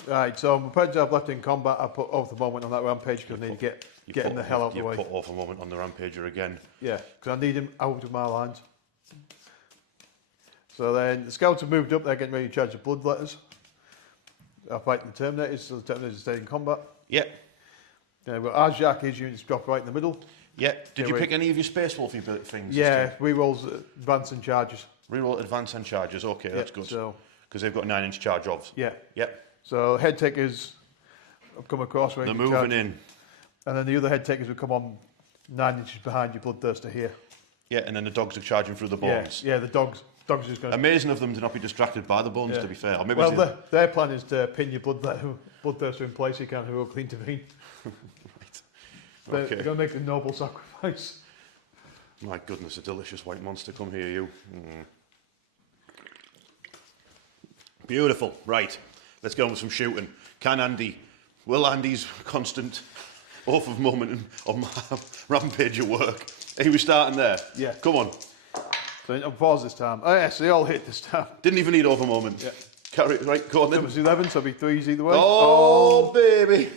Right, so my predator I've left in combat. I put off the moment on that rampage because I need to get him the hell out of the way. You put off a moment on the rampager again. Yeah, because I need him out of my lines. So then the scouts have moved up. They're getting ready to charge the Bloodletters. I'm fighting the Terminators, so the Terminators stay in combat. Yep. Then I've got Arjak, his units drop right in the middle. Yep. Did you pick any of your Space Wolfy things? Yeah, rerolls advance and charges. Reroll advance and charges. Okay, that's good. So because they've got 9-inch charge ofs. Yeah. Yep. So head takers have come across. They're moving in. And then the other head takers will come on 9 inches behind your Bloodthirster here. Yeah, and then the dogs are charging through the bones. Yeah, the dogs are just going to... Amazing of them to not be distracted by the bones, to be fair. Or maybe well, their plan is to pin your Bloodthirster in place so you can't heroically clean intervene. Right. Okay. They're going to make a noble sacrifice. My goodness, a delicious white monster. Come here, you. Beautiful. Right. Let's go on with some shooting. Can Andy Will Andy's constant off of moment on my rampage at work. Are we starting there? Yeah. Come on. So I'm pause this time. Oh yes, they all hit this time. Didn't even need over moment. Yeah. Carry it, right, go on then. It was 11, so it'll be 3s either way. Oh, baby.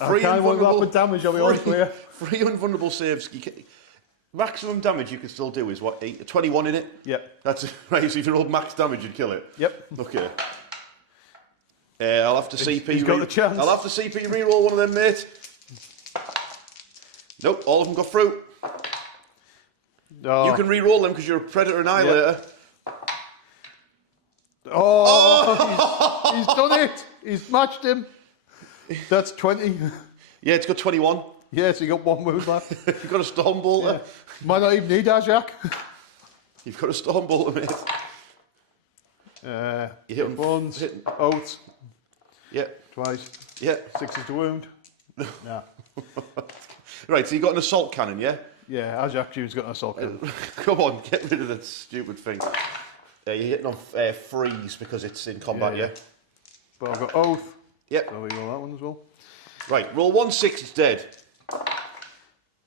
I kind of want to with damage, I'll be honest with you. 3 invulnerable saves. Maximum damage you can still do is what, 21 in it? Yep. That's right, so if you rolled max damage, you'd kill it? Yep. Okay. I'll have to CP. He's got the chance. I'll have to CP reroll one of them, mate. Nope, all of them got through. Oh. You can reroll them because you're a Predator Annihilator. Yep. Oh, he's done it. He's matched him. That's 20. Yeah, it's got 21. Yes, he got 1 wound left. You've got a Storm Bolter. Yeah. Might not even need that, Jack. You've got a Storm Bolter, mate. You hit him once, oaths. Yeah. Twice. Yeah. 6 to wound. Nah. Right, so you got an assault cannon, yeah? Yeah, Ajax Jude's got an assault cannon. Come on, get rid of that stupid thing. You're hitting on freeze because it's in combat, yeah? But I've got oath. Yep. So we roll that one as well. Right, roll 1-6, it's dead.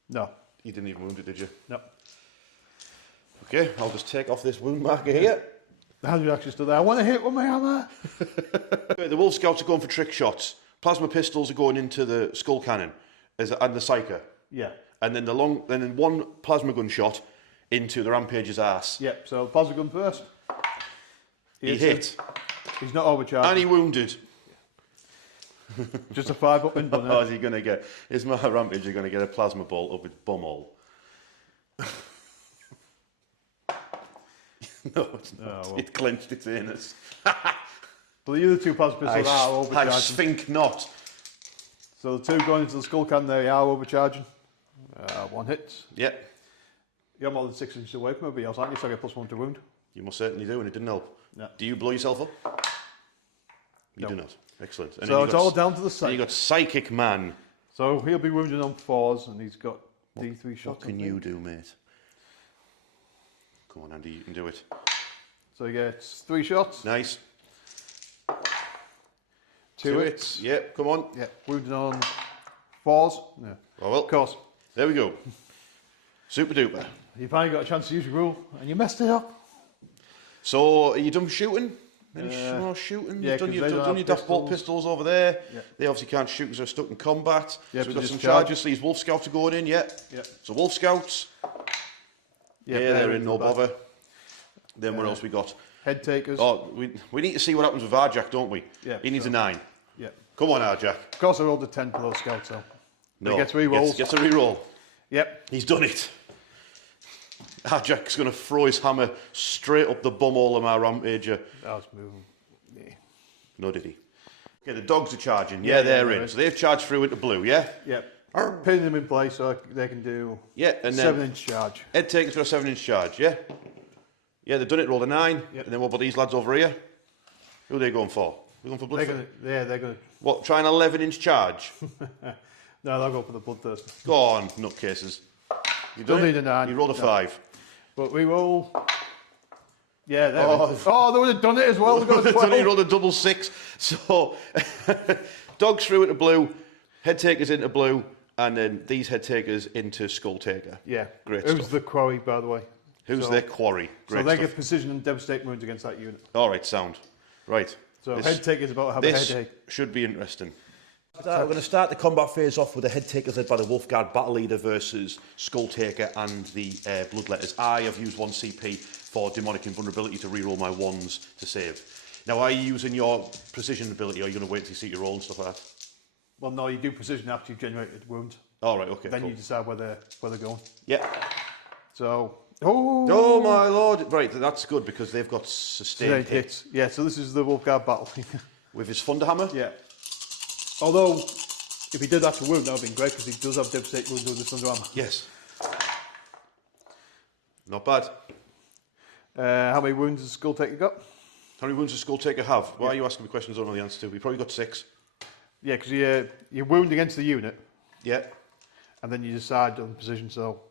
No. You didn't even wound it, did you? No. Okay, I'll just take off this wound marker here. Ajax is still there. I want to hit with my hammer. The Wolf Scouts are going for trick shots. Plasma pistols are going into the skull cannon and the Psyker. Yeah. And then then one plasma gun shot into the Rampage's ass. Yep, so plasma gun first. He hit. He's not overcharged. And he wounded. Just a 5 up in Oh, is he going to get... Is my Rampage going to get a plasma bolt up his bumhole? No, it's not. Oh, well. It clenched its anus. But the other 2 plasma pistols are overcharging. I think not. So the 2 going into the skull cannon, they are overcharging. 1 hit. Yep. You're more than 6 inches away from everybody else, aren't you? So I get +1 to wound. You most certainly do, and it didn't help. No. Do you blow yourself up? You do not. Excellent. And so it's all down to the Then psychic. you got Psychic Man. So he'll be wounded on 4s, and he's got D3 shots. What can you do, mate? Come on, Andy, you can do it. So he gets 3 shots. Nice. 2 hits. Yep, come on. Yeah, wounded on 4s. Yeah. Oh, well. Of course. There we go. Super duper. You finally got a chance to use your rule, and you messed it up. So, are you done shooting? Any more shooting? Yeah, You've done your Daft Bolt pistols over there. Yeah. They obviously can't shoot because they're stuck in combat. Yeah, so we've got some charge. charges. So these Wolf Scouts are going in, yeah. So Wolf Scouts. Yeah, they're in, no bother. Then what else we got? Head takers. Oh, we need to see what happens with Arjak, don't we? Yeah. He needs a 9. Yeah. Come on, Arjak. Of course, I rolled a 10 for those scouts, though. No. He gets re-rolls. Gets a re-roll. Yep. He's done it. Arjak's going to throw his hammer straight up the bumhole of my Rampager. That was moving. Yeah. No, did he? Okay, the dogs are charging. Yeah, they're in. So they've charged through into blue, yeah? Yep. Pinning them in place so they can do and 7-inch charge. Head taker's got a 7-inch charge, yeah? Yeah, they've done it, rolled a 9. Yep. And then what about these lads over here? Who are they going for? They're going for blood. They're going to... What, try an 11-inch charge? No, they'll go for the bloodthirst. Go on, nutcases. You Don't need a 9. You rolled a 5. But we roll... Yeah, there they would have done it as well. We've got a 12. He rolled a double 6. So, dogs through into blue, head takers into blue, and then these head takers into skull taker. Yeah. Great Who's stuff. the quarry, by the way? Who's their quarry? Great so they stuff. get precision and devastate wounds against that unit. All right, sound. Right. So head takers about to have a headache. Should be interesting. We're going to start the combat phase off with the head takers led by the Wolfguard Battle Leader versus Skull Taker and the Bloodletters. I have used 1 CP for Demonic Invulnerability to reroll my 1s to save. Now, are you using your precision ability, or are you going to wait till you see your roll and stuff like that? Well, no, you do precision after you've generated wounds. All right, okay. Then cool. you decide where they're going. Yeah. So... Oh my lord! Right, that's good because they've got sustained hits. Yeah, so this is the Wolfguard battle. With his Thunderhammer? Yeah. Although, if he did that to wound, that would have been great because he does have devastate wounds with his Thunderhammer. Yes. Not bad. How many wounds has Skull Taker got? How many wounds does Skull Taker have? Why are you asking me questions I don't know the answer to? He probably got 6. Yeah, because you wound against the unit. Yeah. And then you decide on position, so...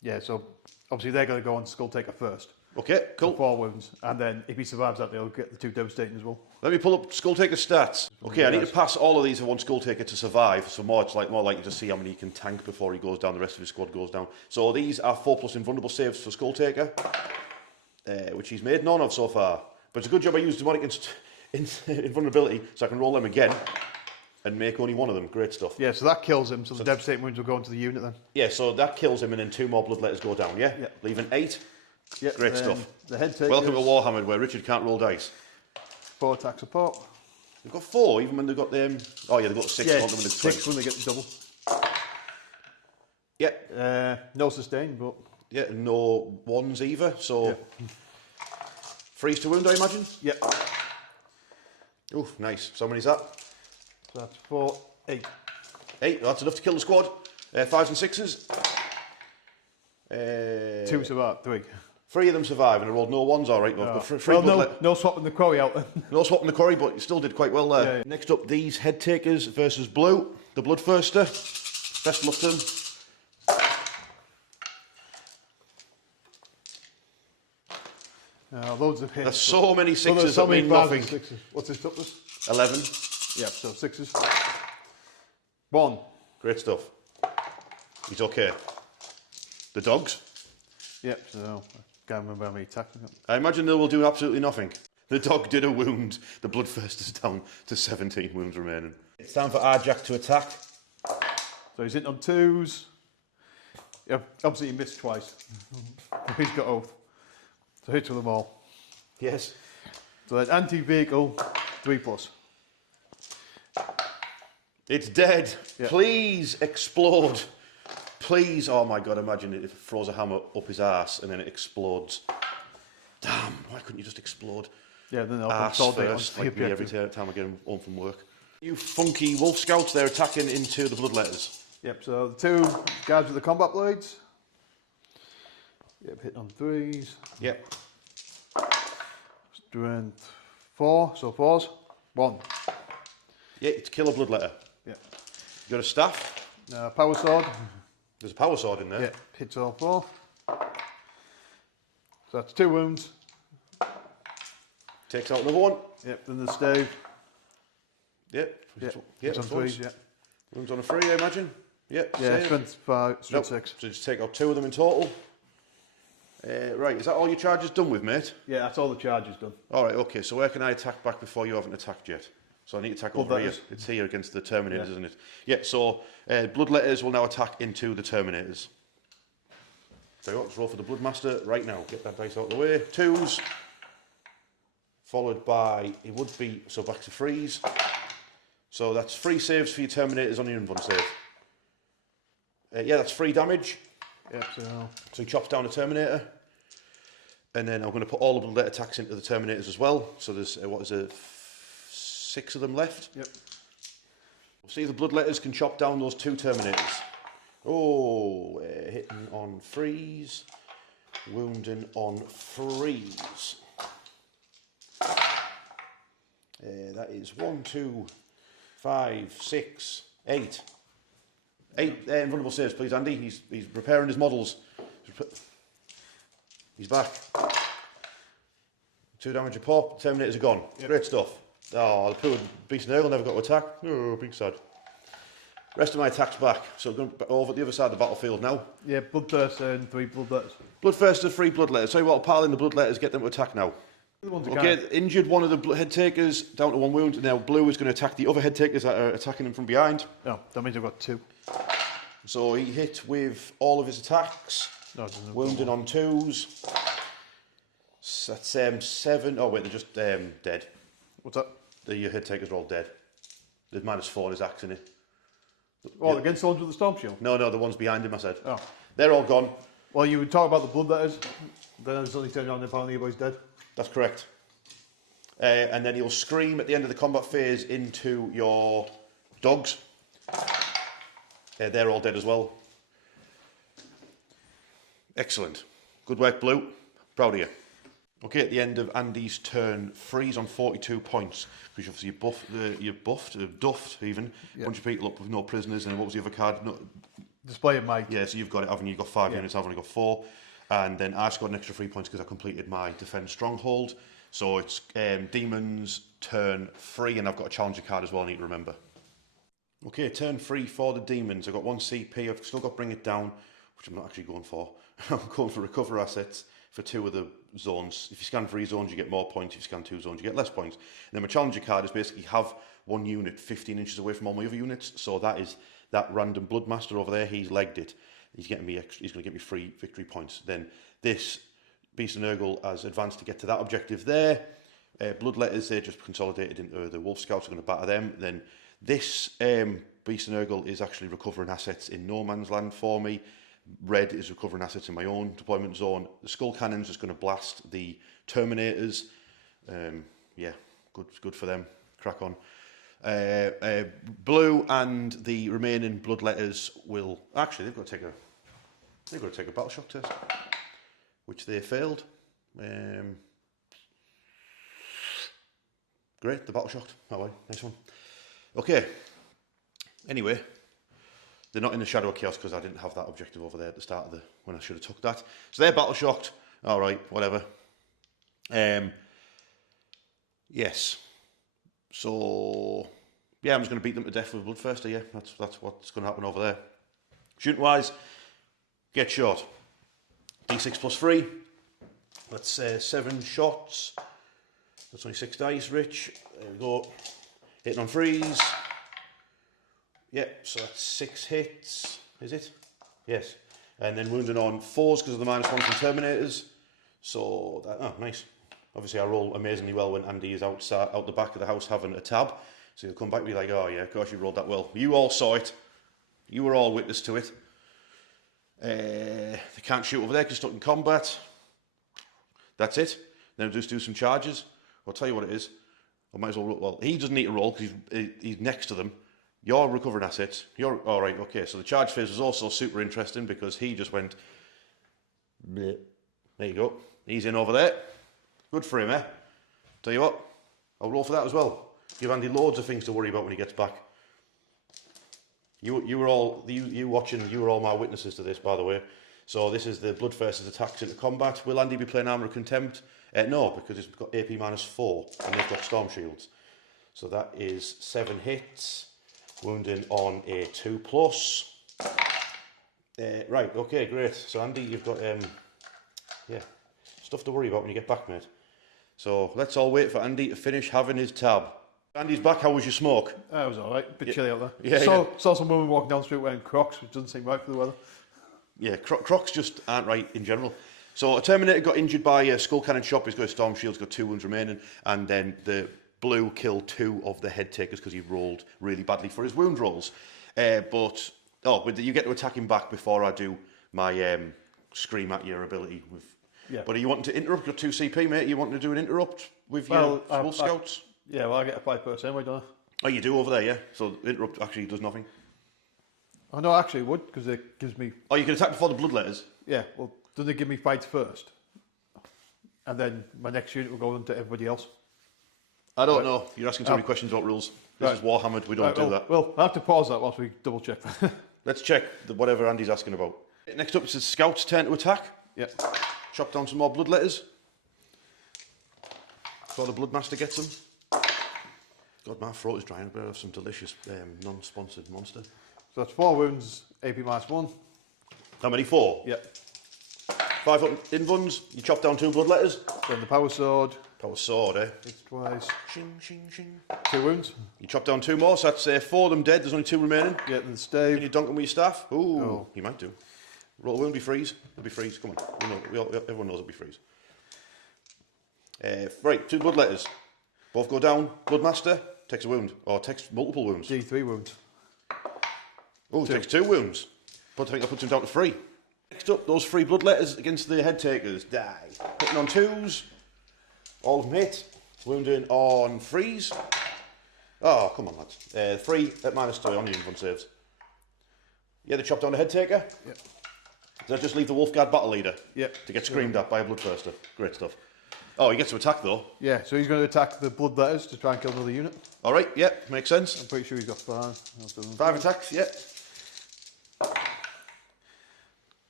Yeah, so obviously they're going to go on Skull Taker first. Okay, cool. 4 wounds. And then if he survives that, they'll get the 2 devastating as well. Let me pull up Skull Taker stats. Okay, I need to pass all of these of one Skull Taker to survive, so more likely to see how many he can tank before he goes down, the rest of his squad goes down. So these are 4+ invulnerable saves for Skull Taker, which he's made none of so far. But it's a good job I used demonic invulnerability, so I can roll them again and make only one of them. Great stuff. Yeah, so that kills him, so the devastating wounds will go into the unit then. Yeah, so that kills him and then 2 more bloodletters go down, yeah? Leaving 8. Yeah, great stuff. The head takers, Welcome to Warhammer, where Richard can't roll dice. 4 attack support. They've got 4, even when they've got them. Oh yeah, they've got 6. Yeah, When 6 when they get the double. Yeah. No sustain, but yeah, no 1s either. So freeze to wound, I imagine. Yep. Oof, nice. So how many's that? So that's 4, 8. 8. That's enough to kill the squad. 5s and 6s. 2 survive, 3. 3 of them survive, and I rolled no 1s. All right, no swapping the quarry out. No swapping the quarry, but you still did quite well there. Yeah. Next up, these head takers versus Blue, the Bloodthirster. Best luck to them. Loads of hits. There's so many 6s there's so that many mean fives nothing. and 6s. What's his toughness? 11. Yeah, so 6s. 1. Great stuff. He's okay. The dogs? Yep, so I can't remember how many attacks I got. I imagine they will do absolutely nothing. The dog did a wound. The Bloodthirster's down to 17 wounds remaining. It's time for Arjak to attack. So he's hitting on 2s. Yeah, obviously he missed twice. He's got oath. So hits with them all. Yes. So then anti-vehicle, 3+. It's dead. Yep. Please explode. Please. Oh my God, imagine it throws a hammer up his arse and then it explodes. Damn, why couldn't you just explode? Yeah, then they'll Arse consolidate first, on like the me every objective. time I get home from work. You funky wolf scouts, they're attacking into the Bloodletters. Yep, so the 2 guys with the combat blades. Yep, hitting on 3s. Yep. Strength 4, so 4s. 1. Yeah, to kill a Bloodletter. Yep. You got a staff? Power sword. There's a power sword in there. Yep, hits all 4. So that's 2 wounds. Takes out another one. Yep, then the stave. Yep. Yep, Yep. hits on 3s, yep. Wounds on a 3, I imagine. Yep. Yeah, save. strength 5, strength Nope. 6. So just take out 2 of them in total. Right, is that all your charges done with, mate? Yeah, that's all the charges done. All right, okay, so where can I attack back before you haven't attacked yet? So I need to attack over here. Bloodletters. It's here against the Terminators, isn't it? Yeah, so Bloodletters will now attack into the Terminators. So let's roll for the Bloodmaster right now. Get that dice out of the way. 2s. Followed by, it would be, so back to freeze. So that's 3 saves for your Terminators on your invuln save. Yeah, that's 3 damage. Yep, So he chops down a Terminator. And then I'm going to put all the Bloodlet attacks into the Terminators as well. So there's, 6 of them left. Yep. We'll see if the Bloodletters can chop down those 2 Terminators. Oh, hitting on freeze. Wounding on freeze. That is 1, 2, 5, 6, 8. 8 invulnerable saves, please, Andy. He's repairing his models. He's back. 2 damage a pop. Terminators are gone. Yep. Great stuff. Oh, the poor beast Nurgle never got to attack. Oh, big sad. Rest of my attacks back. So going over the other side of the battlefield now. Yeah, Bloodthirster and 3 Bloodletters. Bloodthirster, 3 Bloodletters. Tell you what, I'll pile in the Bloodletters, get them to attack now. Okay, injured one of the head takers down to 1 wound. Now Blue is going to attack the other head takers that are attacking him from behind. Oh, that means I've got 2. So he hit with all of his attacks. No, it doesn't. Wounding on 2s. So that's 7. Oh wait, they're just dead. What's that? Your head takers are all dead. There's -4 in his axe in it. Oh, against the ones with the Storm Shield? No, the ones behind him, I said. Oh. They're all gone. Well, you would talk about the Bloodletters, then I suddenly turned around and apparently everybody's dead. That's correct. And then he'll scream at the end of the combat phase into your dogs. They're all dead as well. Excellent. Good work, Blue. Proud of you. Okay, at the end of Andy's turn, freeze on 42 points. Because obviously you're duffed even. A bunch of people up with no prisoners. And what was the other card? No, Display of might. yeah, so you've got it, haven't you? You've got 5 units, I've only got 4. And then I scored an extra 3 points because I completed my defend stronghold. So it's demons turn 3, and I've got a challenger card as well I need to remember. Okay, turn 3 for the demons. I've got 1 CP, I've still got bring it down, which I'm not actually going for. I'm going for recover assets for 2 of the zones. If you scan 3 zones, you get more points. If you scan 2 zones, you get less points. And then my challenger card is basically have 1 unit 15 inches away from all my other units. So that is that random Bloodmaster over there. He's legged it. He's going to get me 3 victory points. Then this Beast of Nurgle has advanced to get to that objective there. Bloodletters, they're just consolidated into the Wolf Scouts. Are going to batter them. Then this Beast of Nurgle is actually recovering assets in no man's land for me. Red is recovering assets in my own deployment zone. The Skull Cannon's just going to blast the Terminators. Yeah, good for them. Crack on. Blue and the remaining Bloodletters will actually they've got to take a battle shock test, which they failed. Great, the battle shocked. That way, nice one. Okay. Anyway, they're not in the Shadow of Chaos because I didn't have that objective over there at the start of when I should have took that. So they're battle shocked. All right, whatever. Yes. So yeah, I'm just going to beat them to death with Bloodthirster. Yeah, that's what's going to happen over there. Shooting wise, get shot. D6 plus 3. That's 7 shots. That's only 6 dice, Rich. There we go. Hitting on freeze. Yep, so that's 6 hits. Is it? Yes. And then wounding on 4s because of the -1 from Terminators. So that, oh, nice. Obviously, I roll amazingly well when Andy is out the back of the house having a tab. So he'll come back and be like, oh yeah, of course you rolled that well. You all saw it. You were all witness to it. They can't shoot over there because stuck in combat. That's it. Then we'll just do some charges. I'll tell you what it is. I might as well roll. Well, he doesn't need to roll because he's next to them. You're recovering assets. You're all right. Okay, so the charge phase was also super interesting because he just went. Bleh. There you go. He's in over there. Good for him, eh? Tell you what, I'll roll for that as well. Give Andy loads of things to worry about when he gets back. You were all watching. You were all my witnesses to this, by the way. So this is the Bloodthirster's attacks into combat. Will Andy be playing Armour of Contempt? No, because he's got AP -4 and they've got Storm Shields. So that is 7 hits. Wounding on a 2+. Right, okay, great. So Andy, you've got yeah, stuff to worry about when you get back, mate. So let's all wait for Andy to finish having his tab. Andy's back. How was your smoke? It was all right. A bit chilly out there. Yeah, saw some women walking down the street wearing Crocs, which doesn't seem right for the weather. Yeah, Crocs just aren't right in general. So a Terminator got injured by a Skull Cannon shot. He's got a Storm Shield's got 2 wounds remaining, and then the Blue killed 2 of the head takers because he rolled really badly for his wound rolls. But you get to attack him back before I do my scream at your ability. Yeah. But are you wanting to interrupt your 2 CP, mate? Are you wanting to do an interrupt with your Wolf Scouts? Yeah, well, I get a 5% anyway, don't I? Oh, you do over there, yeah? So interrupt actually does nothing? Oh, no, actually it would, because it gives me... Oh, you can attack before the Bloodletters? Yeah, well, doesn't it give me fights first? And then my next unit will go on to everybody else? I don't know. You're asking too many questions about rules. This is Warhammer. We don't do that. Well, I have to pause that whilst we double check. Let's check whatever Andy's asking about. Next up is the Scouts' turn to attack. Yeah. Chop down some more Bloodletters. Before the Bloodmaster gets them. God, my throat is drying. I better have some delicious non-sponsored monster. So that's 4 wounds, AP -1. How many? 4? Yeah. 5 up invuns. You chop down 2 Bloodletters. Then the Power Sword. Power Sword, eh? It's twice. Shing, shing, shing. 2 wounds. You chop down 2 more, so that's 4 of them dead. There's only 2 remaining. Yeah, then the stave. Can you dunk them with your staff? Ooh, Oh. You might do. Roll a wound, be freeze. It'll be freeze. Come on. Everyone knows it'll be freeze. Right, 2 Bloodletters. Both go down. Bloodmaster takes a wound, or takes multiple wounds. D3 wounds. Oh, takes 2 wounds. But I think that puts him down to 3. Next up, those 3 Bloodletters against the head takers. Die. Hitting on 2s. All of them hit. Wounding on 3s. Oh, come on, lads. 3 at -2 on the invuln saves. Yeah, they chop down the head taker. Yeah. Does that just leave the Wolfguard battle leader? Yeah. To get screamed at by a Bloodthirster. Great stuff. Oh, he gets to attack though. Yeah, so he's going to attack the Bloodletters to try and kill another unit. All right, yeah, makes sense. I'm pretty sure he's got 5. 5 attacks, yeah.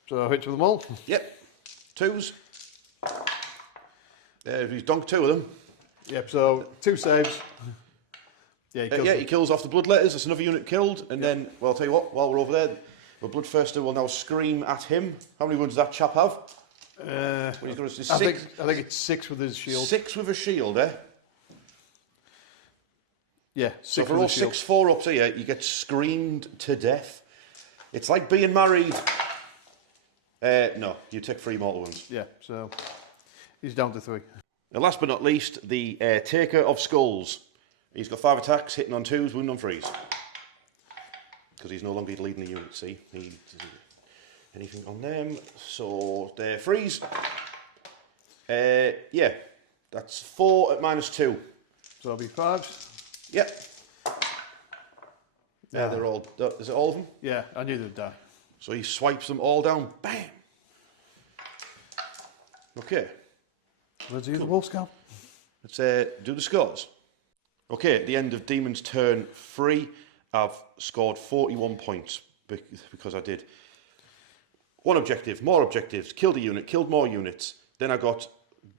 So I hit with them all. Yep. Twos. He's donked 2 of them. Yep, so 2 saves. Yeah, he kills off the bloodletters. That's another unit killed. And then, well, I'll tell you what, while we're over there, the bloodthirster will now scream at him. How many wounds does that chap have? I think it's 6 with his shield. 6 with a shield, eh? Yeah, 6 so for all 6/4 ups here, you get screamed to death. It's like being married. No, you take 3 mortal wounds. Yeah, so he's down to 3. And last but not least, the Taker of Skulls. He's got 5 attacks, hitting on 2s, wounding on 3s. Because he's no longer leading the unit, see? He doesn't anything on them. So they're 3s. Yeah, that's 4 at -2. So that'll be 5s. Yep. Yeah, they're all. Is it all of them? Yeah, I knew they'd die. So he swipes them all down. Bam. Okay. Let's do the wolf scout. Let's do the scores. Okay, at the end of Demon's turn 3, I've scored 41 points because I did 1 objective, more objectives, killed a unit, killed more units. Then I got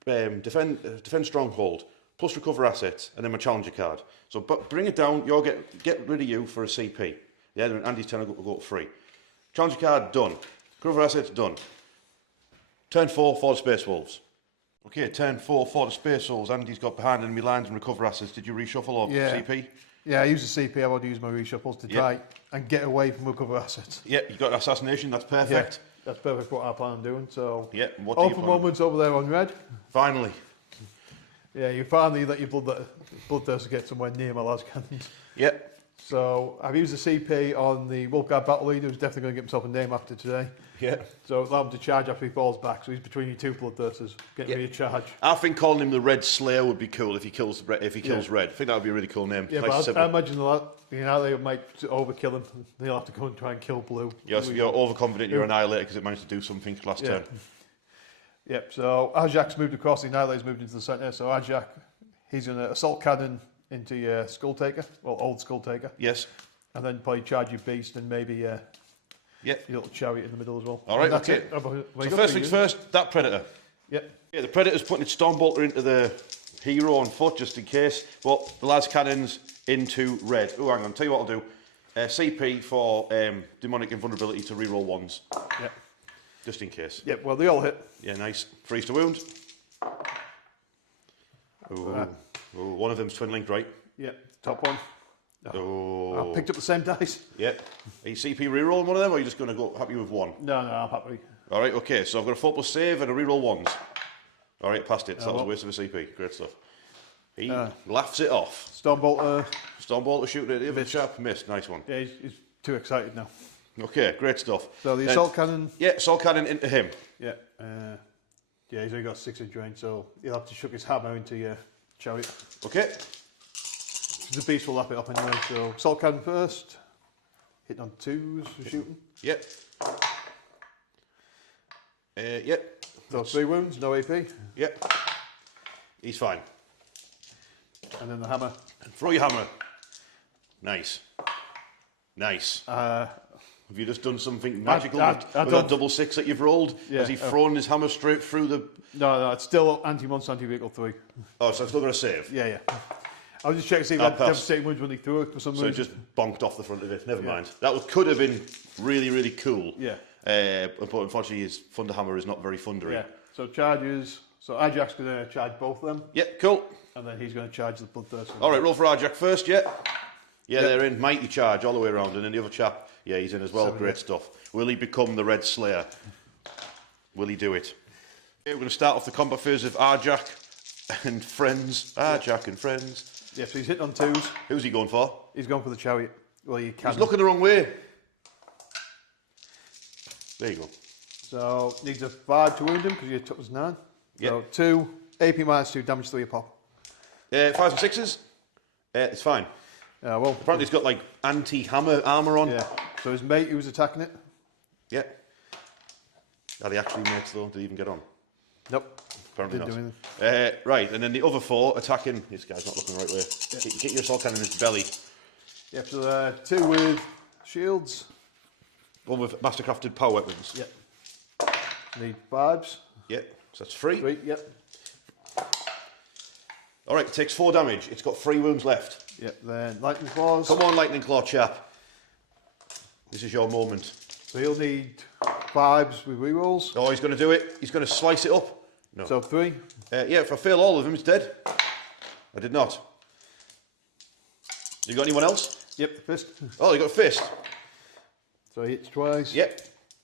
defend stronghold, plus recover assets, and then my challenger card. So bring it down, you'll get rid of you for a CP. Yeah, then Andy's turn will go to 3. Challenger card, done. Recover assets, done. Turn 4 for the Space Wolves. Okay, turn 4 for the Space Wolves. Andy's got behind enemy lines and recover assets. Did you reshuffle or CP? Yeah, I used the CP. I've already used my reshuffles to try and get away from recover assets. Yeah, you got assassination, that's perfect. Yeah, that's perfect what I plan on doing. So, yeah, what do you open moments over there on red. Finally. Yeah, you finally let your bloodthirster get somewhere near my las cannons. Yep. So I've used the CP on the Wolfguard battle leader, who's definitely going to get himself a name after today. Yeah. So allow him to charge after he falls back. So he's between your 2 bloodthirsters, getting ready to charge. I think calling him the Red Slayer would be cool if he kills red. I think that would be a really cool name. Yeah, nice but I imagine they might overkill him. They'll have to go and try and kill Blue. You're overconfident you're Annihilator because it managed to do something last turn. Yep, so Ajak's moved across, the Annihilator's moved into the centre. So Ajak, he's going to assault cannon into your Skull Taker, well, old Skull Taker. Yes. And then probably charge your beast and maybe your little chariot in the middle as well. All right, okay. So first things first, that Predator. Yep. Yeah, the Predator's putting its Stormbolter into the hero on foot just in case, but the las cannons into red. Oh, hang on, tell you what I'll do. CP for demonic invulnerability to reroll 1s. Yep. Just in case. Yep, well, they all hit. Yeah, nice. Freeze to wound. Oh, one of them's twin linked, right? Yep, top one. Oh. I picked up the same dice. Yep. Are you CP rerolling one of them, or are you just going to go happy with 1? No, I'm happy. All right, okay, so I've got a 4+ save and a reroll 1s. All right, passed it, so that was a waste of a CP. Great stuff. He laughs it off. Stormbolter shooting at the other chap, missed, nice one. Yeah, he's too excited now. Okay, great stuff. So the assault cannon. Yeah, assault cannon into him. Yeah, he's only got 6 inch range, so he'll have to chuck his hammer into your chariot. Okay. The beast will lap it up anyway, so assault cannon first. Hitting on 2s for shooting. Yep. Yep. So 3 wounds, no AP. Yep. He's fine. And then the hammer. And throw your hammer. Nice. Nice. Have you just done something magical with that double 6 that you've rolled? Yeah, Has he thrown his hammer straight through the... No, it's still anti-monster, anti-vehicle 3. Oh, so I've still got a save? Yeah. I was just checking to see if that devastating wounds when he threw it for some reason. So it just bonked off the front of it. Never mind. That could have been really, really cool. Yeah. But unfortunately, his Thunder Hammer is not very thundery. Yeah. So charges. So Ajak's going to charge both of them. Yeah, cool. And then he's going to charge the Bloodthirster. All right, roll for Ajak first, yeah. Yeah, they're in. Mighty charge all the way around. And then the other chap, yeah, he's in as well. Great stuff. Will he become the Red Slayer? Will he do it? Okay, we're going to start off the combat phase of Ajak and friends. Ajak and friends. Yeah, so he's hitting on 2s. Who's he going for? He's going for the chariot. Well, you can. He's looking the wrong way. There you go. So needs a 5 to wound him because your top was 9. Yep. So 2, AP -2, damage 3 a pop. 5s and 6s. It's fine. Well, apparently he's got like anti-hammer armour on. Yeah. So his mate who's attacking it. Yeah. Are they actually mates though? Did they even get on? Nope. Apparently not. Right, and then the other 4 attacking. This guy's not looking the right way. Yeah. Get your assault cannon in his belly. Yep. So 2 with shields. 1 with mastercrafted power weapons. Yep. Need 5s. Yep, so that's 3. 3, yep. Alright, it takes 4 damage. It's got 3 wounds left. Yep, then Lightning Claws. Come on, Lightning Claw chap. This is your moment. So he'll need 5s with rerolls. Oh, he's going to do it. He's going to slice it up. No. So 3. Yeah, if I fail all of them, it's dead. I did not. You got anyone else? Yep, fist. Oh, you got a fist. So he hits twice. Yep.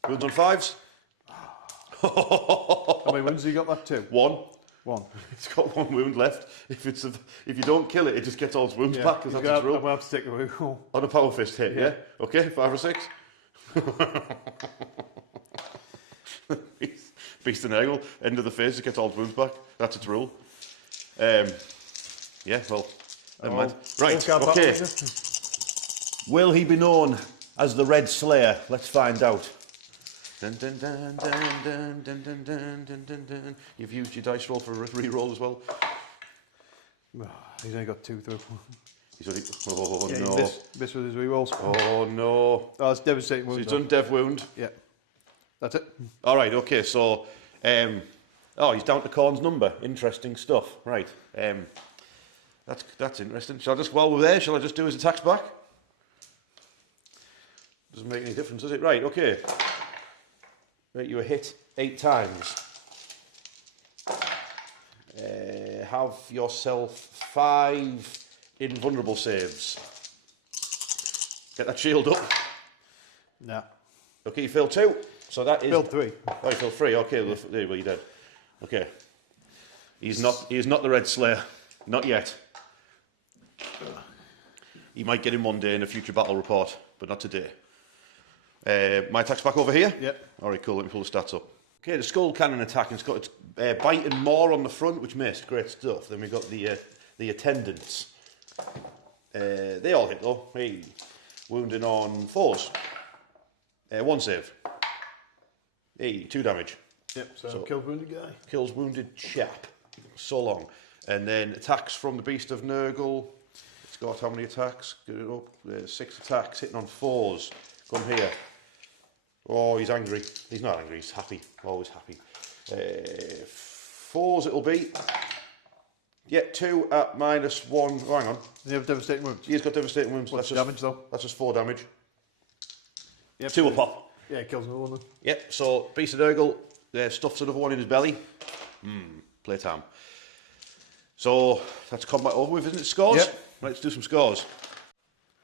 Wounds on 5s. How many wounds have you got left? 2? 1. 1. It's got 1 wound left. If you don't kill it, it just gets all its wounds back. Because that's its rule. I'm going to have to take the reroll. On a power fist hit, yeah? Okay, 5 or 6. Beast and Nurgle, end of the phase, it gets all its wounds back. That's its rule. Yeah, well, never mind. Right, okay. Will he be known as the Red Slayer? Let's find out. Dun, dun, dun, dun, dun, dun, dun, dun, dun, dun, dun. You've used your dice roll for a re-roll as well. He's only got 2 through. He's already, oh Yeah, no. Miss with his rerolls. Oh no. Oh, it's devastating wound. So he's done Dev Wound. Yeah. That's it. Alright, okay, so oh, he's down to Khorne's number. Interesting stuff. Right. That's interesting. Shall I just, while we're there, shall I just do his attacks back? Doesn't make any difference, does it? Right, okay. Right, you were hit 8 times. Have yourself 5 invulnerable saves. Get that shield up. No. Okay, you failed 2. So that is... Failed 3. Oh, you failed 3. Okay, well, you're dead. Okay. He is not the Red Slayer. Not yet. You might get him one day in a future battle report, but not today. My attack's back over here? Yep. Alright, cool. Let me pull the stats up. Okay, the Skull Cannon attack. It's got its bite and maw on the front, which missed. Great stuff. Then we've got the attendants. They all hit, though. Hey. Wounding on 4s. 1 save. Hey, 2 damage. Yep, so kills wounded guy. Kills wounded chap. So long. And then attacks from the Beast of Nurgle. It's got how many attacks? Get it up. 6 attacks, hitting on 4s. Come here. Oh, he's angry. He's not angry, he's happy. Always happy. 4s it'll be. Yeah, 2 at -1. Oh, hang on. Does he have devastating wounds? He's got devastating wounds. What's the damage, though? That's just 4 damage. Yep. 2 a pop. Yeah, it kills another one. Yep, so Beast of Nurgle stuffs another one in his belly. Playtime. So that's combat over with, isn't it? Scores? Yep. Let's do some scores.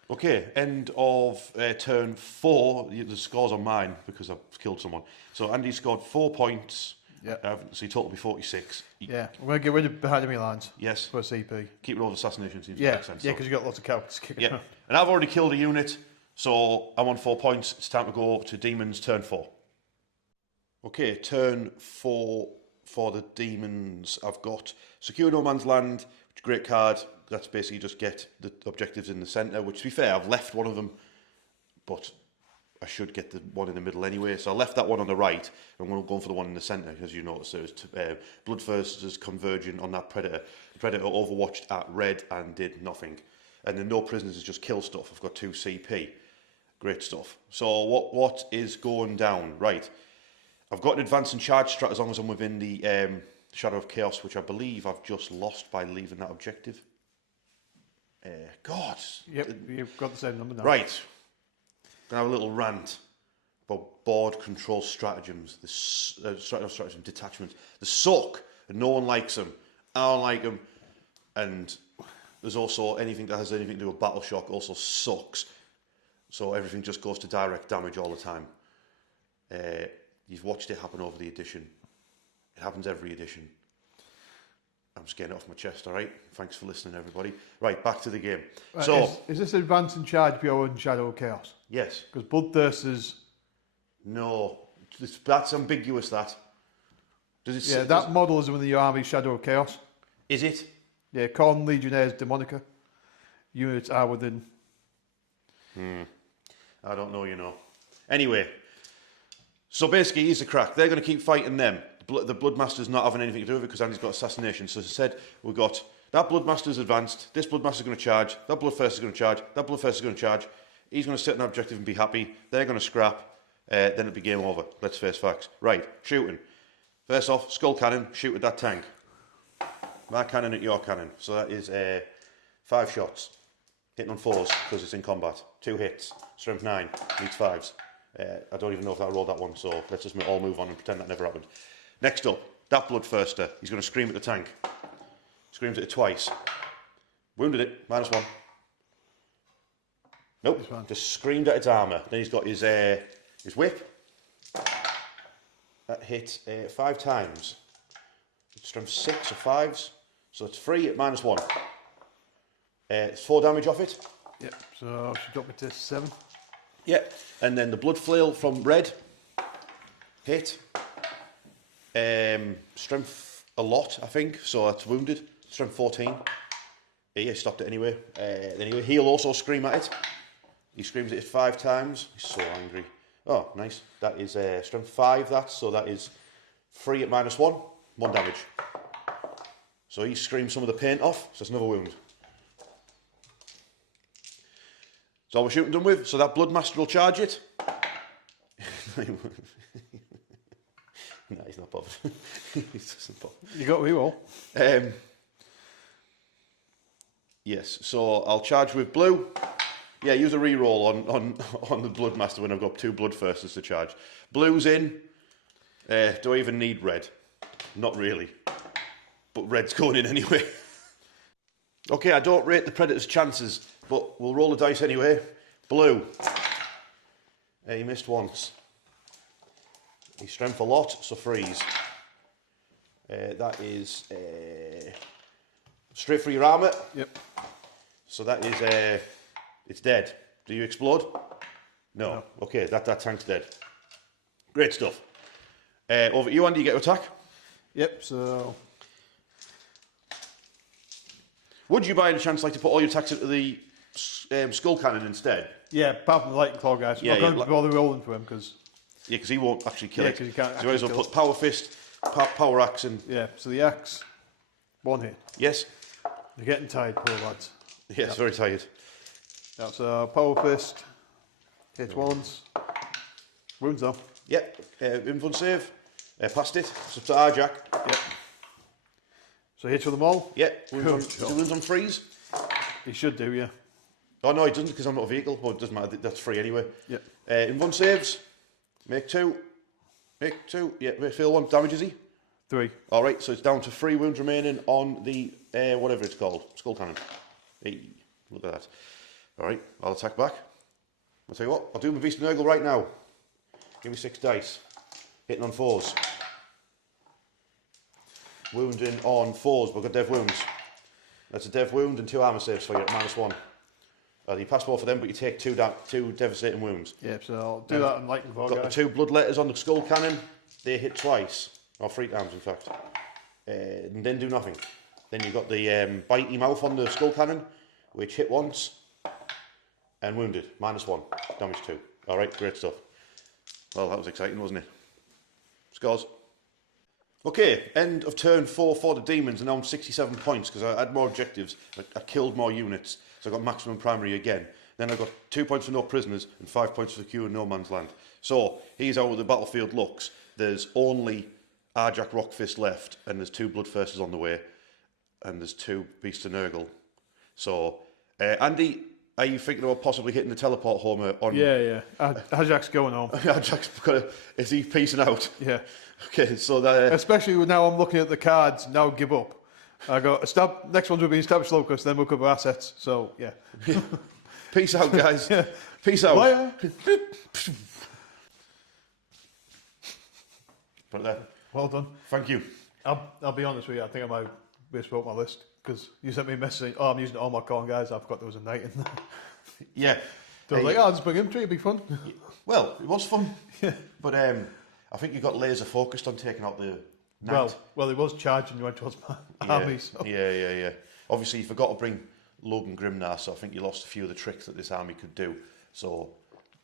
Okay, end of turn 4. The scores on mine because I've killed someone. So Andy scored 4 points. Yeah. So he total will be 46. Yeah, we're going to get rid of behind enemy lines. Yes. For a CP. Keep rid of assassination seems to Yeah, make sense. yeah, because you've got lots of characters kicking Yeah. And I've already killed a unit, so I'm on 4 points. It's time to go to Demons, turn 4. Okay, turn 4 for the Demons. I've got Secure No Man's Land, which is a great card. That's basically just get the objectives in the centre, which to be fair, I've left one of them, but I should get the one in the middle anyway. So I left that one on the right, and we're going for the one in the centre, as you notice. There's Bloodthirsters converging on that Predator. The Predator overwatched at red and did nothing. And then no prisoners is just kill stuff. I've got 2 CP. Great stuff. So what is going down? Right. I've got an advance and charge strat as long as I'm within the Shadow of Chaos, which I believe I've just lost by leaving that objective. God. Yep, you've got the same number now. Right. Gonna have a little rant about board control stratagems. Stratagem detachment. They suck, and no one likes them. I don't like them, and there's also anything that has anything to do with battle shock also sucks. So everything just goes to direct damage all the time. You've watched it happen over the edition. It happens every edition. I'm just getting it off my chest, all right? Thanks for listening, everybody. Right, back to the game. Right, so, is this advance and charge beyond Shadow of Chaos? yes. Because Bloodthirsters... No. That's ambiguous, that. Does it Yeah, that model is within your army Shadow of Chaos. Is it? Yeah, Khorne Legionnaires Demonica. Units are within... I don't know, you know. Anyway, so basically, here's the crack. They're going to keep fighting them. The Bloodmaster's not having anything to do with it because Andy's got assassination. So as I said, we've got that Bloodmaster's advanced, this Bloodmaster's going to charge, that Bloodthirster's going to charge, that Bloodthirster's going to charge. He's going to set an objective and be happy. They're going to scrap. Then it'll be game over. Let's face facts. Right, shooting. First off, skull cannon, shoot at that tank. My cannon at your cannon. So that is 5 shots. Hitting on 4s because it's in combat. 2 hits. Strength 9. Needs 5s. I don't even know if I rolled that one, so let's just all move on and pretend that never happened. Next up, that bloodthirster. He's going to scream at the tank. Screams at it twice. Wounded it. -1. Nope. Just screamed at its armour. Then he's got his whip. That hit 5 times. Strength 6 or 5s. So it's 3 at -1. It's 4 damage off it. Yep, so she got me to 7. Yeah, and then the blood flail from red. Hit. Strength a lot, I think. So that's wounded. Strength 14. Yeah, stopped it anyway. Anyway, he'll also scream at it. He screams at it 5 times. He's so angry. Oh, nice. That is strength 5, so that is 3 at -1. 1 damage. So he screams some of the paint off, so it's another wound. That's all we're shooting done with. So that Bloodmaster will charge it. No, he's not bothered. He doesn't bother. You got reroll. Yes, so I'll charge with blue. Yeah, use a reroll on the Bloodmaster when I've got 2 Bloodthirsters to charge. Blue's in. Do I even need red? Not really. But red's going in anyway. Okay, I don't rate the Predator's chances, but we'll roll the dice anyway. Blue. He missed once. He strength a lot, so freeze. That is straight for your armour. Yep. So that is it's dead. Do you explode? No. Okay, that tank's dead. Great stuff. Over to you, Andy. You get to attack. Yep. So would you by any chance like to put all your attacks into the skull cannon instead? yeah, apart from the lightning claw guys, Yeah, I'm not going to bother rolling for him because Yeah, because he won't actually kill it. because you can't. So you might as well put power fist, power axe, and Yeah. So the axe, 1 hit. yes, You're getting tired, poor lads. yes, very tired. That's power fist. Hits once. Wounds though. Yep, invuln save. Passed it. It's up to Arjack. Yep. So hits with them all. Yep. Good Wounds job. on, wounds on freeze. He should do, yeah. Oh no, he doesn't because I'm not a vehicle. But it doesn't matter. That's free anyway. Yep. Invuln saves. Make 2. Make 2. Yeah, fail 1. Damage is he? 3. All right, so it's down to 3 wounds remaining on the whatever it's called, skull cannon. Hey, look at that. All right, I'll attack back. I'll tell you what, I'll do my Beast of Nurgle right now. Give me 6 dice. Hitting on 4s. Wounding on 4s, but I've got dev wounds. That's a dev wound and 2 armour saves for you at -1. You pass more for them, but you take 2 devastating wounds. Yep. So I'll do that on lightning claw Got the guys. 2 blood letters on the skull cannon. They hit twice, or 3 times in fact. And then do nothing. Then you've got the bitey mouth on the skull cannon, which hit once and wounded. -1, damage 2. All right, great stuff. Well, that was exciting, wasn't it? Scores. Okay, end of turn 4 for the Demons, and now I'm 67 points because I had more objectives. I killed more units, so I got maximum primary again. Then I got 2 points for no prisoners and 5 points for securing no man's land. So here's how the battlefield looks. There's only Arjack Rockfist left, and there's 2 Bloodthirsters on the way, and there's 2 Beasts of Nurgle. So, Andy, are you thinking about possibly hitting the teleport home on? Yeah. Arjack's going home. Arjack's is he peacing out? Yeah. Okay, so that. Especially now I'm looking at the cards. Now give up. I go. Next ones will be established locus. Then we'll cover assets. So yeah. Peace out, guys. Yeah. Peace out. Bye. Put it there. Well done. Thank you. I'll be honest with you. I think I might miswrote my list because you sent me a message. Oh, I'm using all my corn guys. I forgot there was a knight in there. Yeah. So I was like, oh, I'll just bring him to you. It'll be fun. Well, it was fun. Yeah. But I think you got laser focused on taking out the knight. Well, it was charging. You went towards my army. So. Yeah. Obviously, you forgot to bring Logan Grimnar, so I think you lost a few of the tricks that this army could do. So,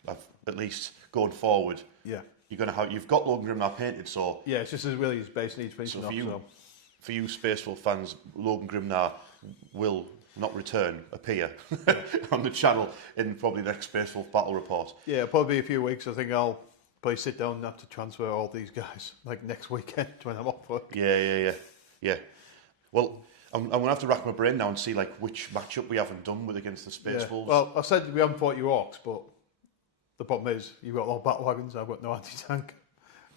at least going forward, Yeah. You've got Logan Grimnar painted, so Yeah, it's just as really his base needs finishing so up. for you Spaceful fans, Logan Grimnar will not appear on the channel in probably the next Spaceful battle report. Yeah, it'll probably be a few weeks. I think I'll probably sit down and have to transfer all these guys like next weekend when I'm off work. Yeah. Well, I'm going to have to rack my brain now and see like which matchup we haven't done with against the Space Wolves. Well, I said we haven't fought you orcs, but the problem is you've got all battle wagons. I've got no anti-tank,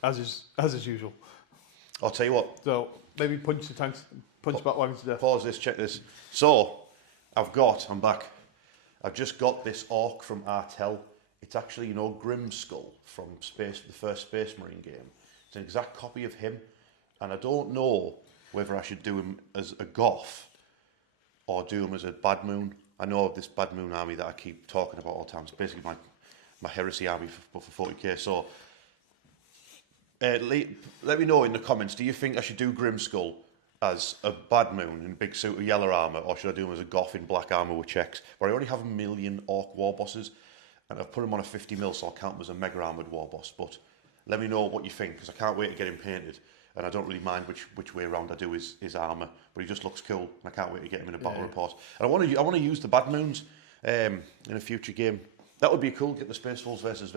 as is usual. I'll tell you what. So maybe punch battle wagons to death. Pause this. Check this. So I'm back. I've just got this orc from Artel. It's actually, Grimskull from the first Space Marine game. It's an exact copy of him, and I don't know whether I should do him as a Goth or do him as a Bad Moon. I know this Bad Moon army that I keep talking about all the time. It's basically my heresy army for 40k. So let me know in the comments, do you think I should do Grimskull as a Bad Moon in a big suit of yellow armour, or should I do him as a Goth in black armour with checks? Where I already have 1 million orc war bosses, and I've put him on a 50 mil, so I'll count him as a mega armoured war boss. But let me know what you think, because I can't wait to get him painted. And I don't really mind which way around I do his armour, but he just looks cool, and I can't wait to get him in a battle report. And I want to use the Bad Moons in a future game. That would be cool. Get the Space Wolves versus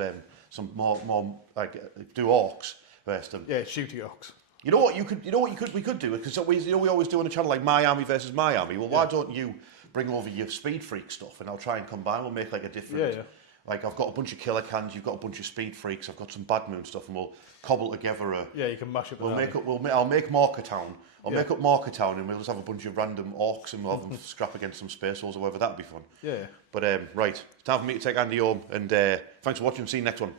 some more like do orcs versus them. Yeah, shooty orcs. We could do it, because we always do on the channel like my army versus my army. Well, why don't you bring over your speed freak stuff, and I'll try and combine. We'll make like a different. Yeah. Like I've got a bunch of killer cans, you've got a bunch of speed freaks, I've got some Bad Moon stuff, and we'll cobble together a. Yeah, you can mash up. I'll make Markertown. I'll make up Markertown, and we'll just have a bunch of random orcs, and we'll have them scrap against some Space Wolves or whatever. That'd be fun. Yeah. But right, it's time for me to take Andy home, and thanks for watching. See you next one.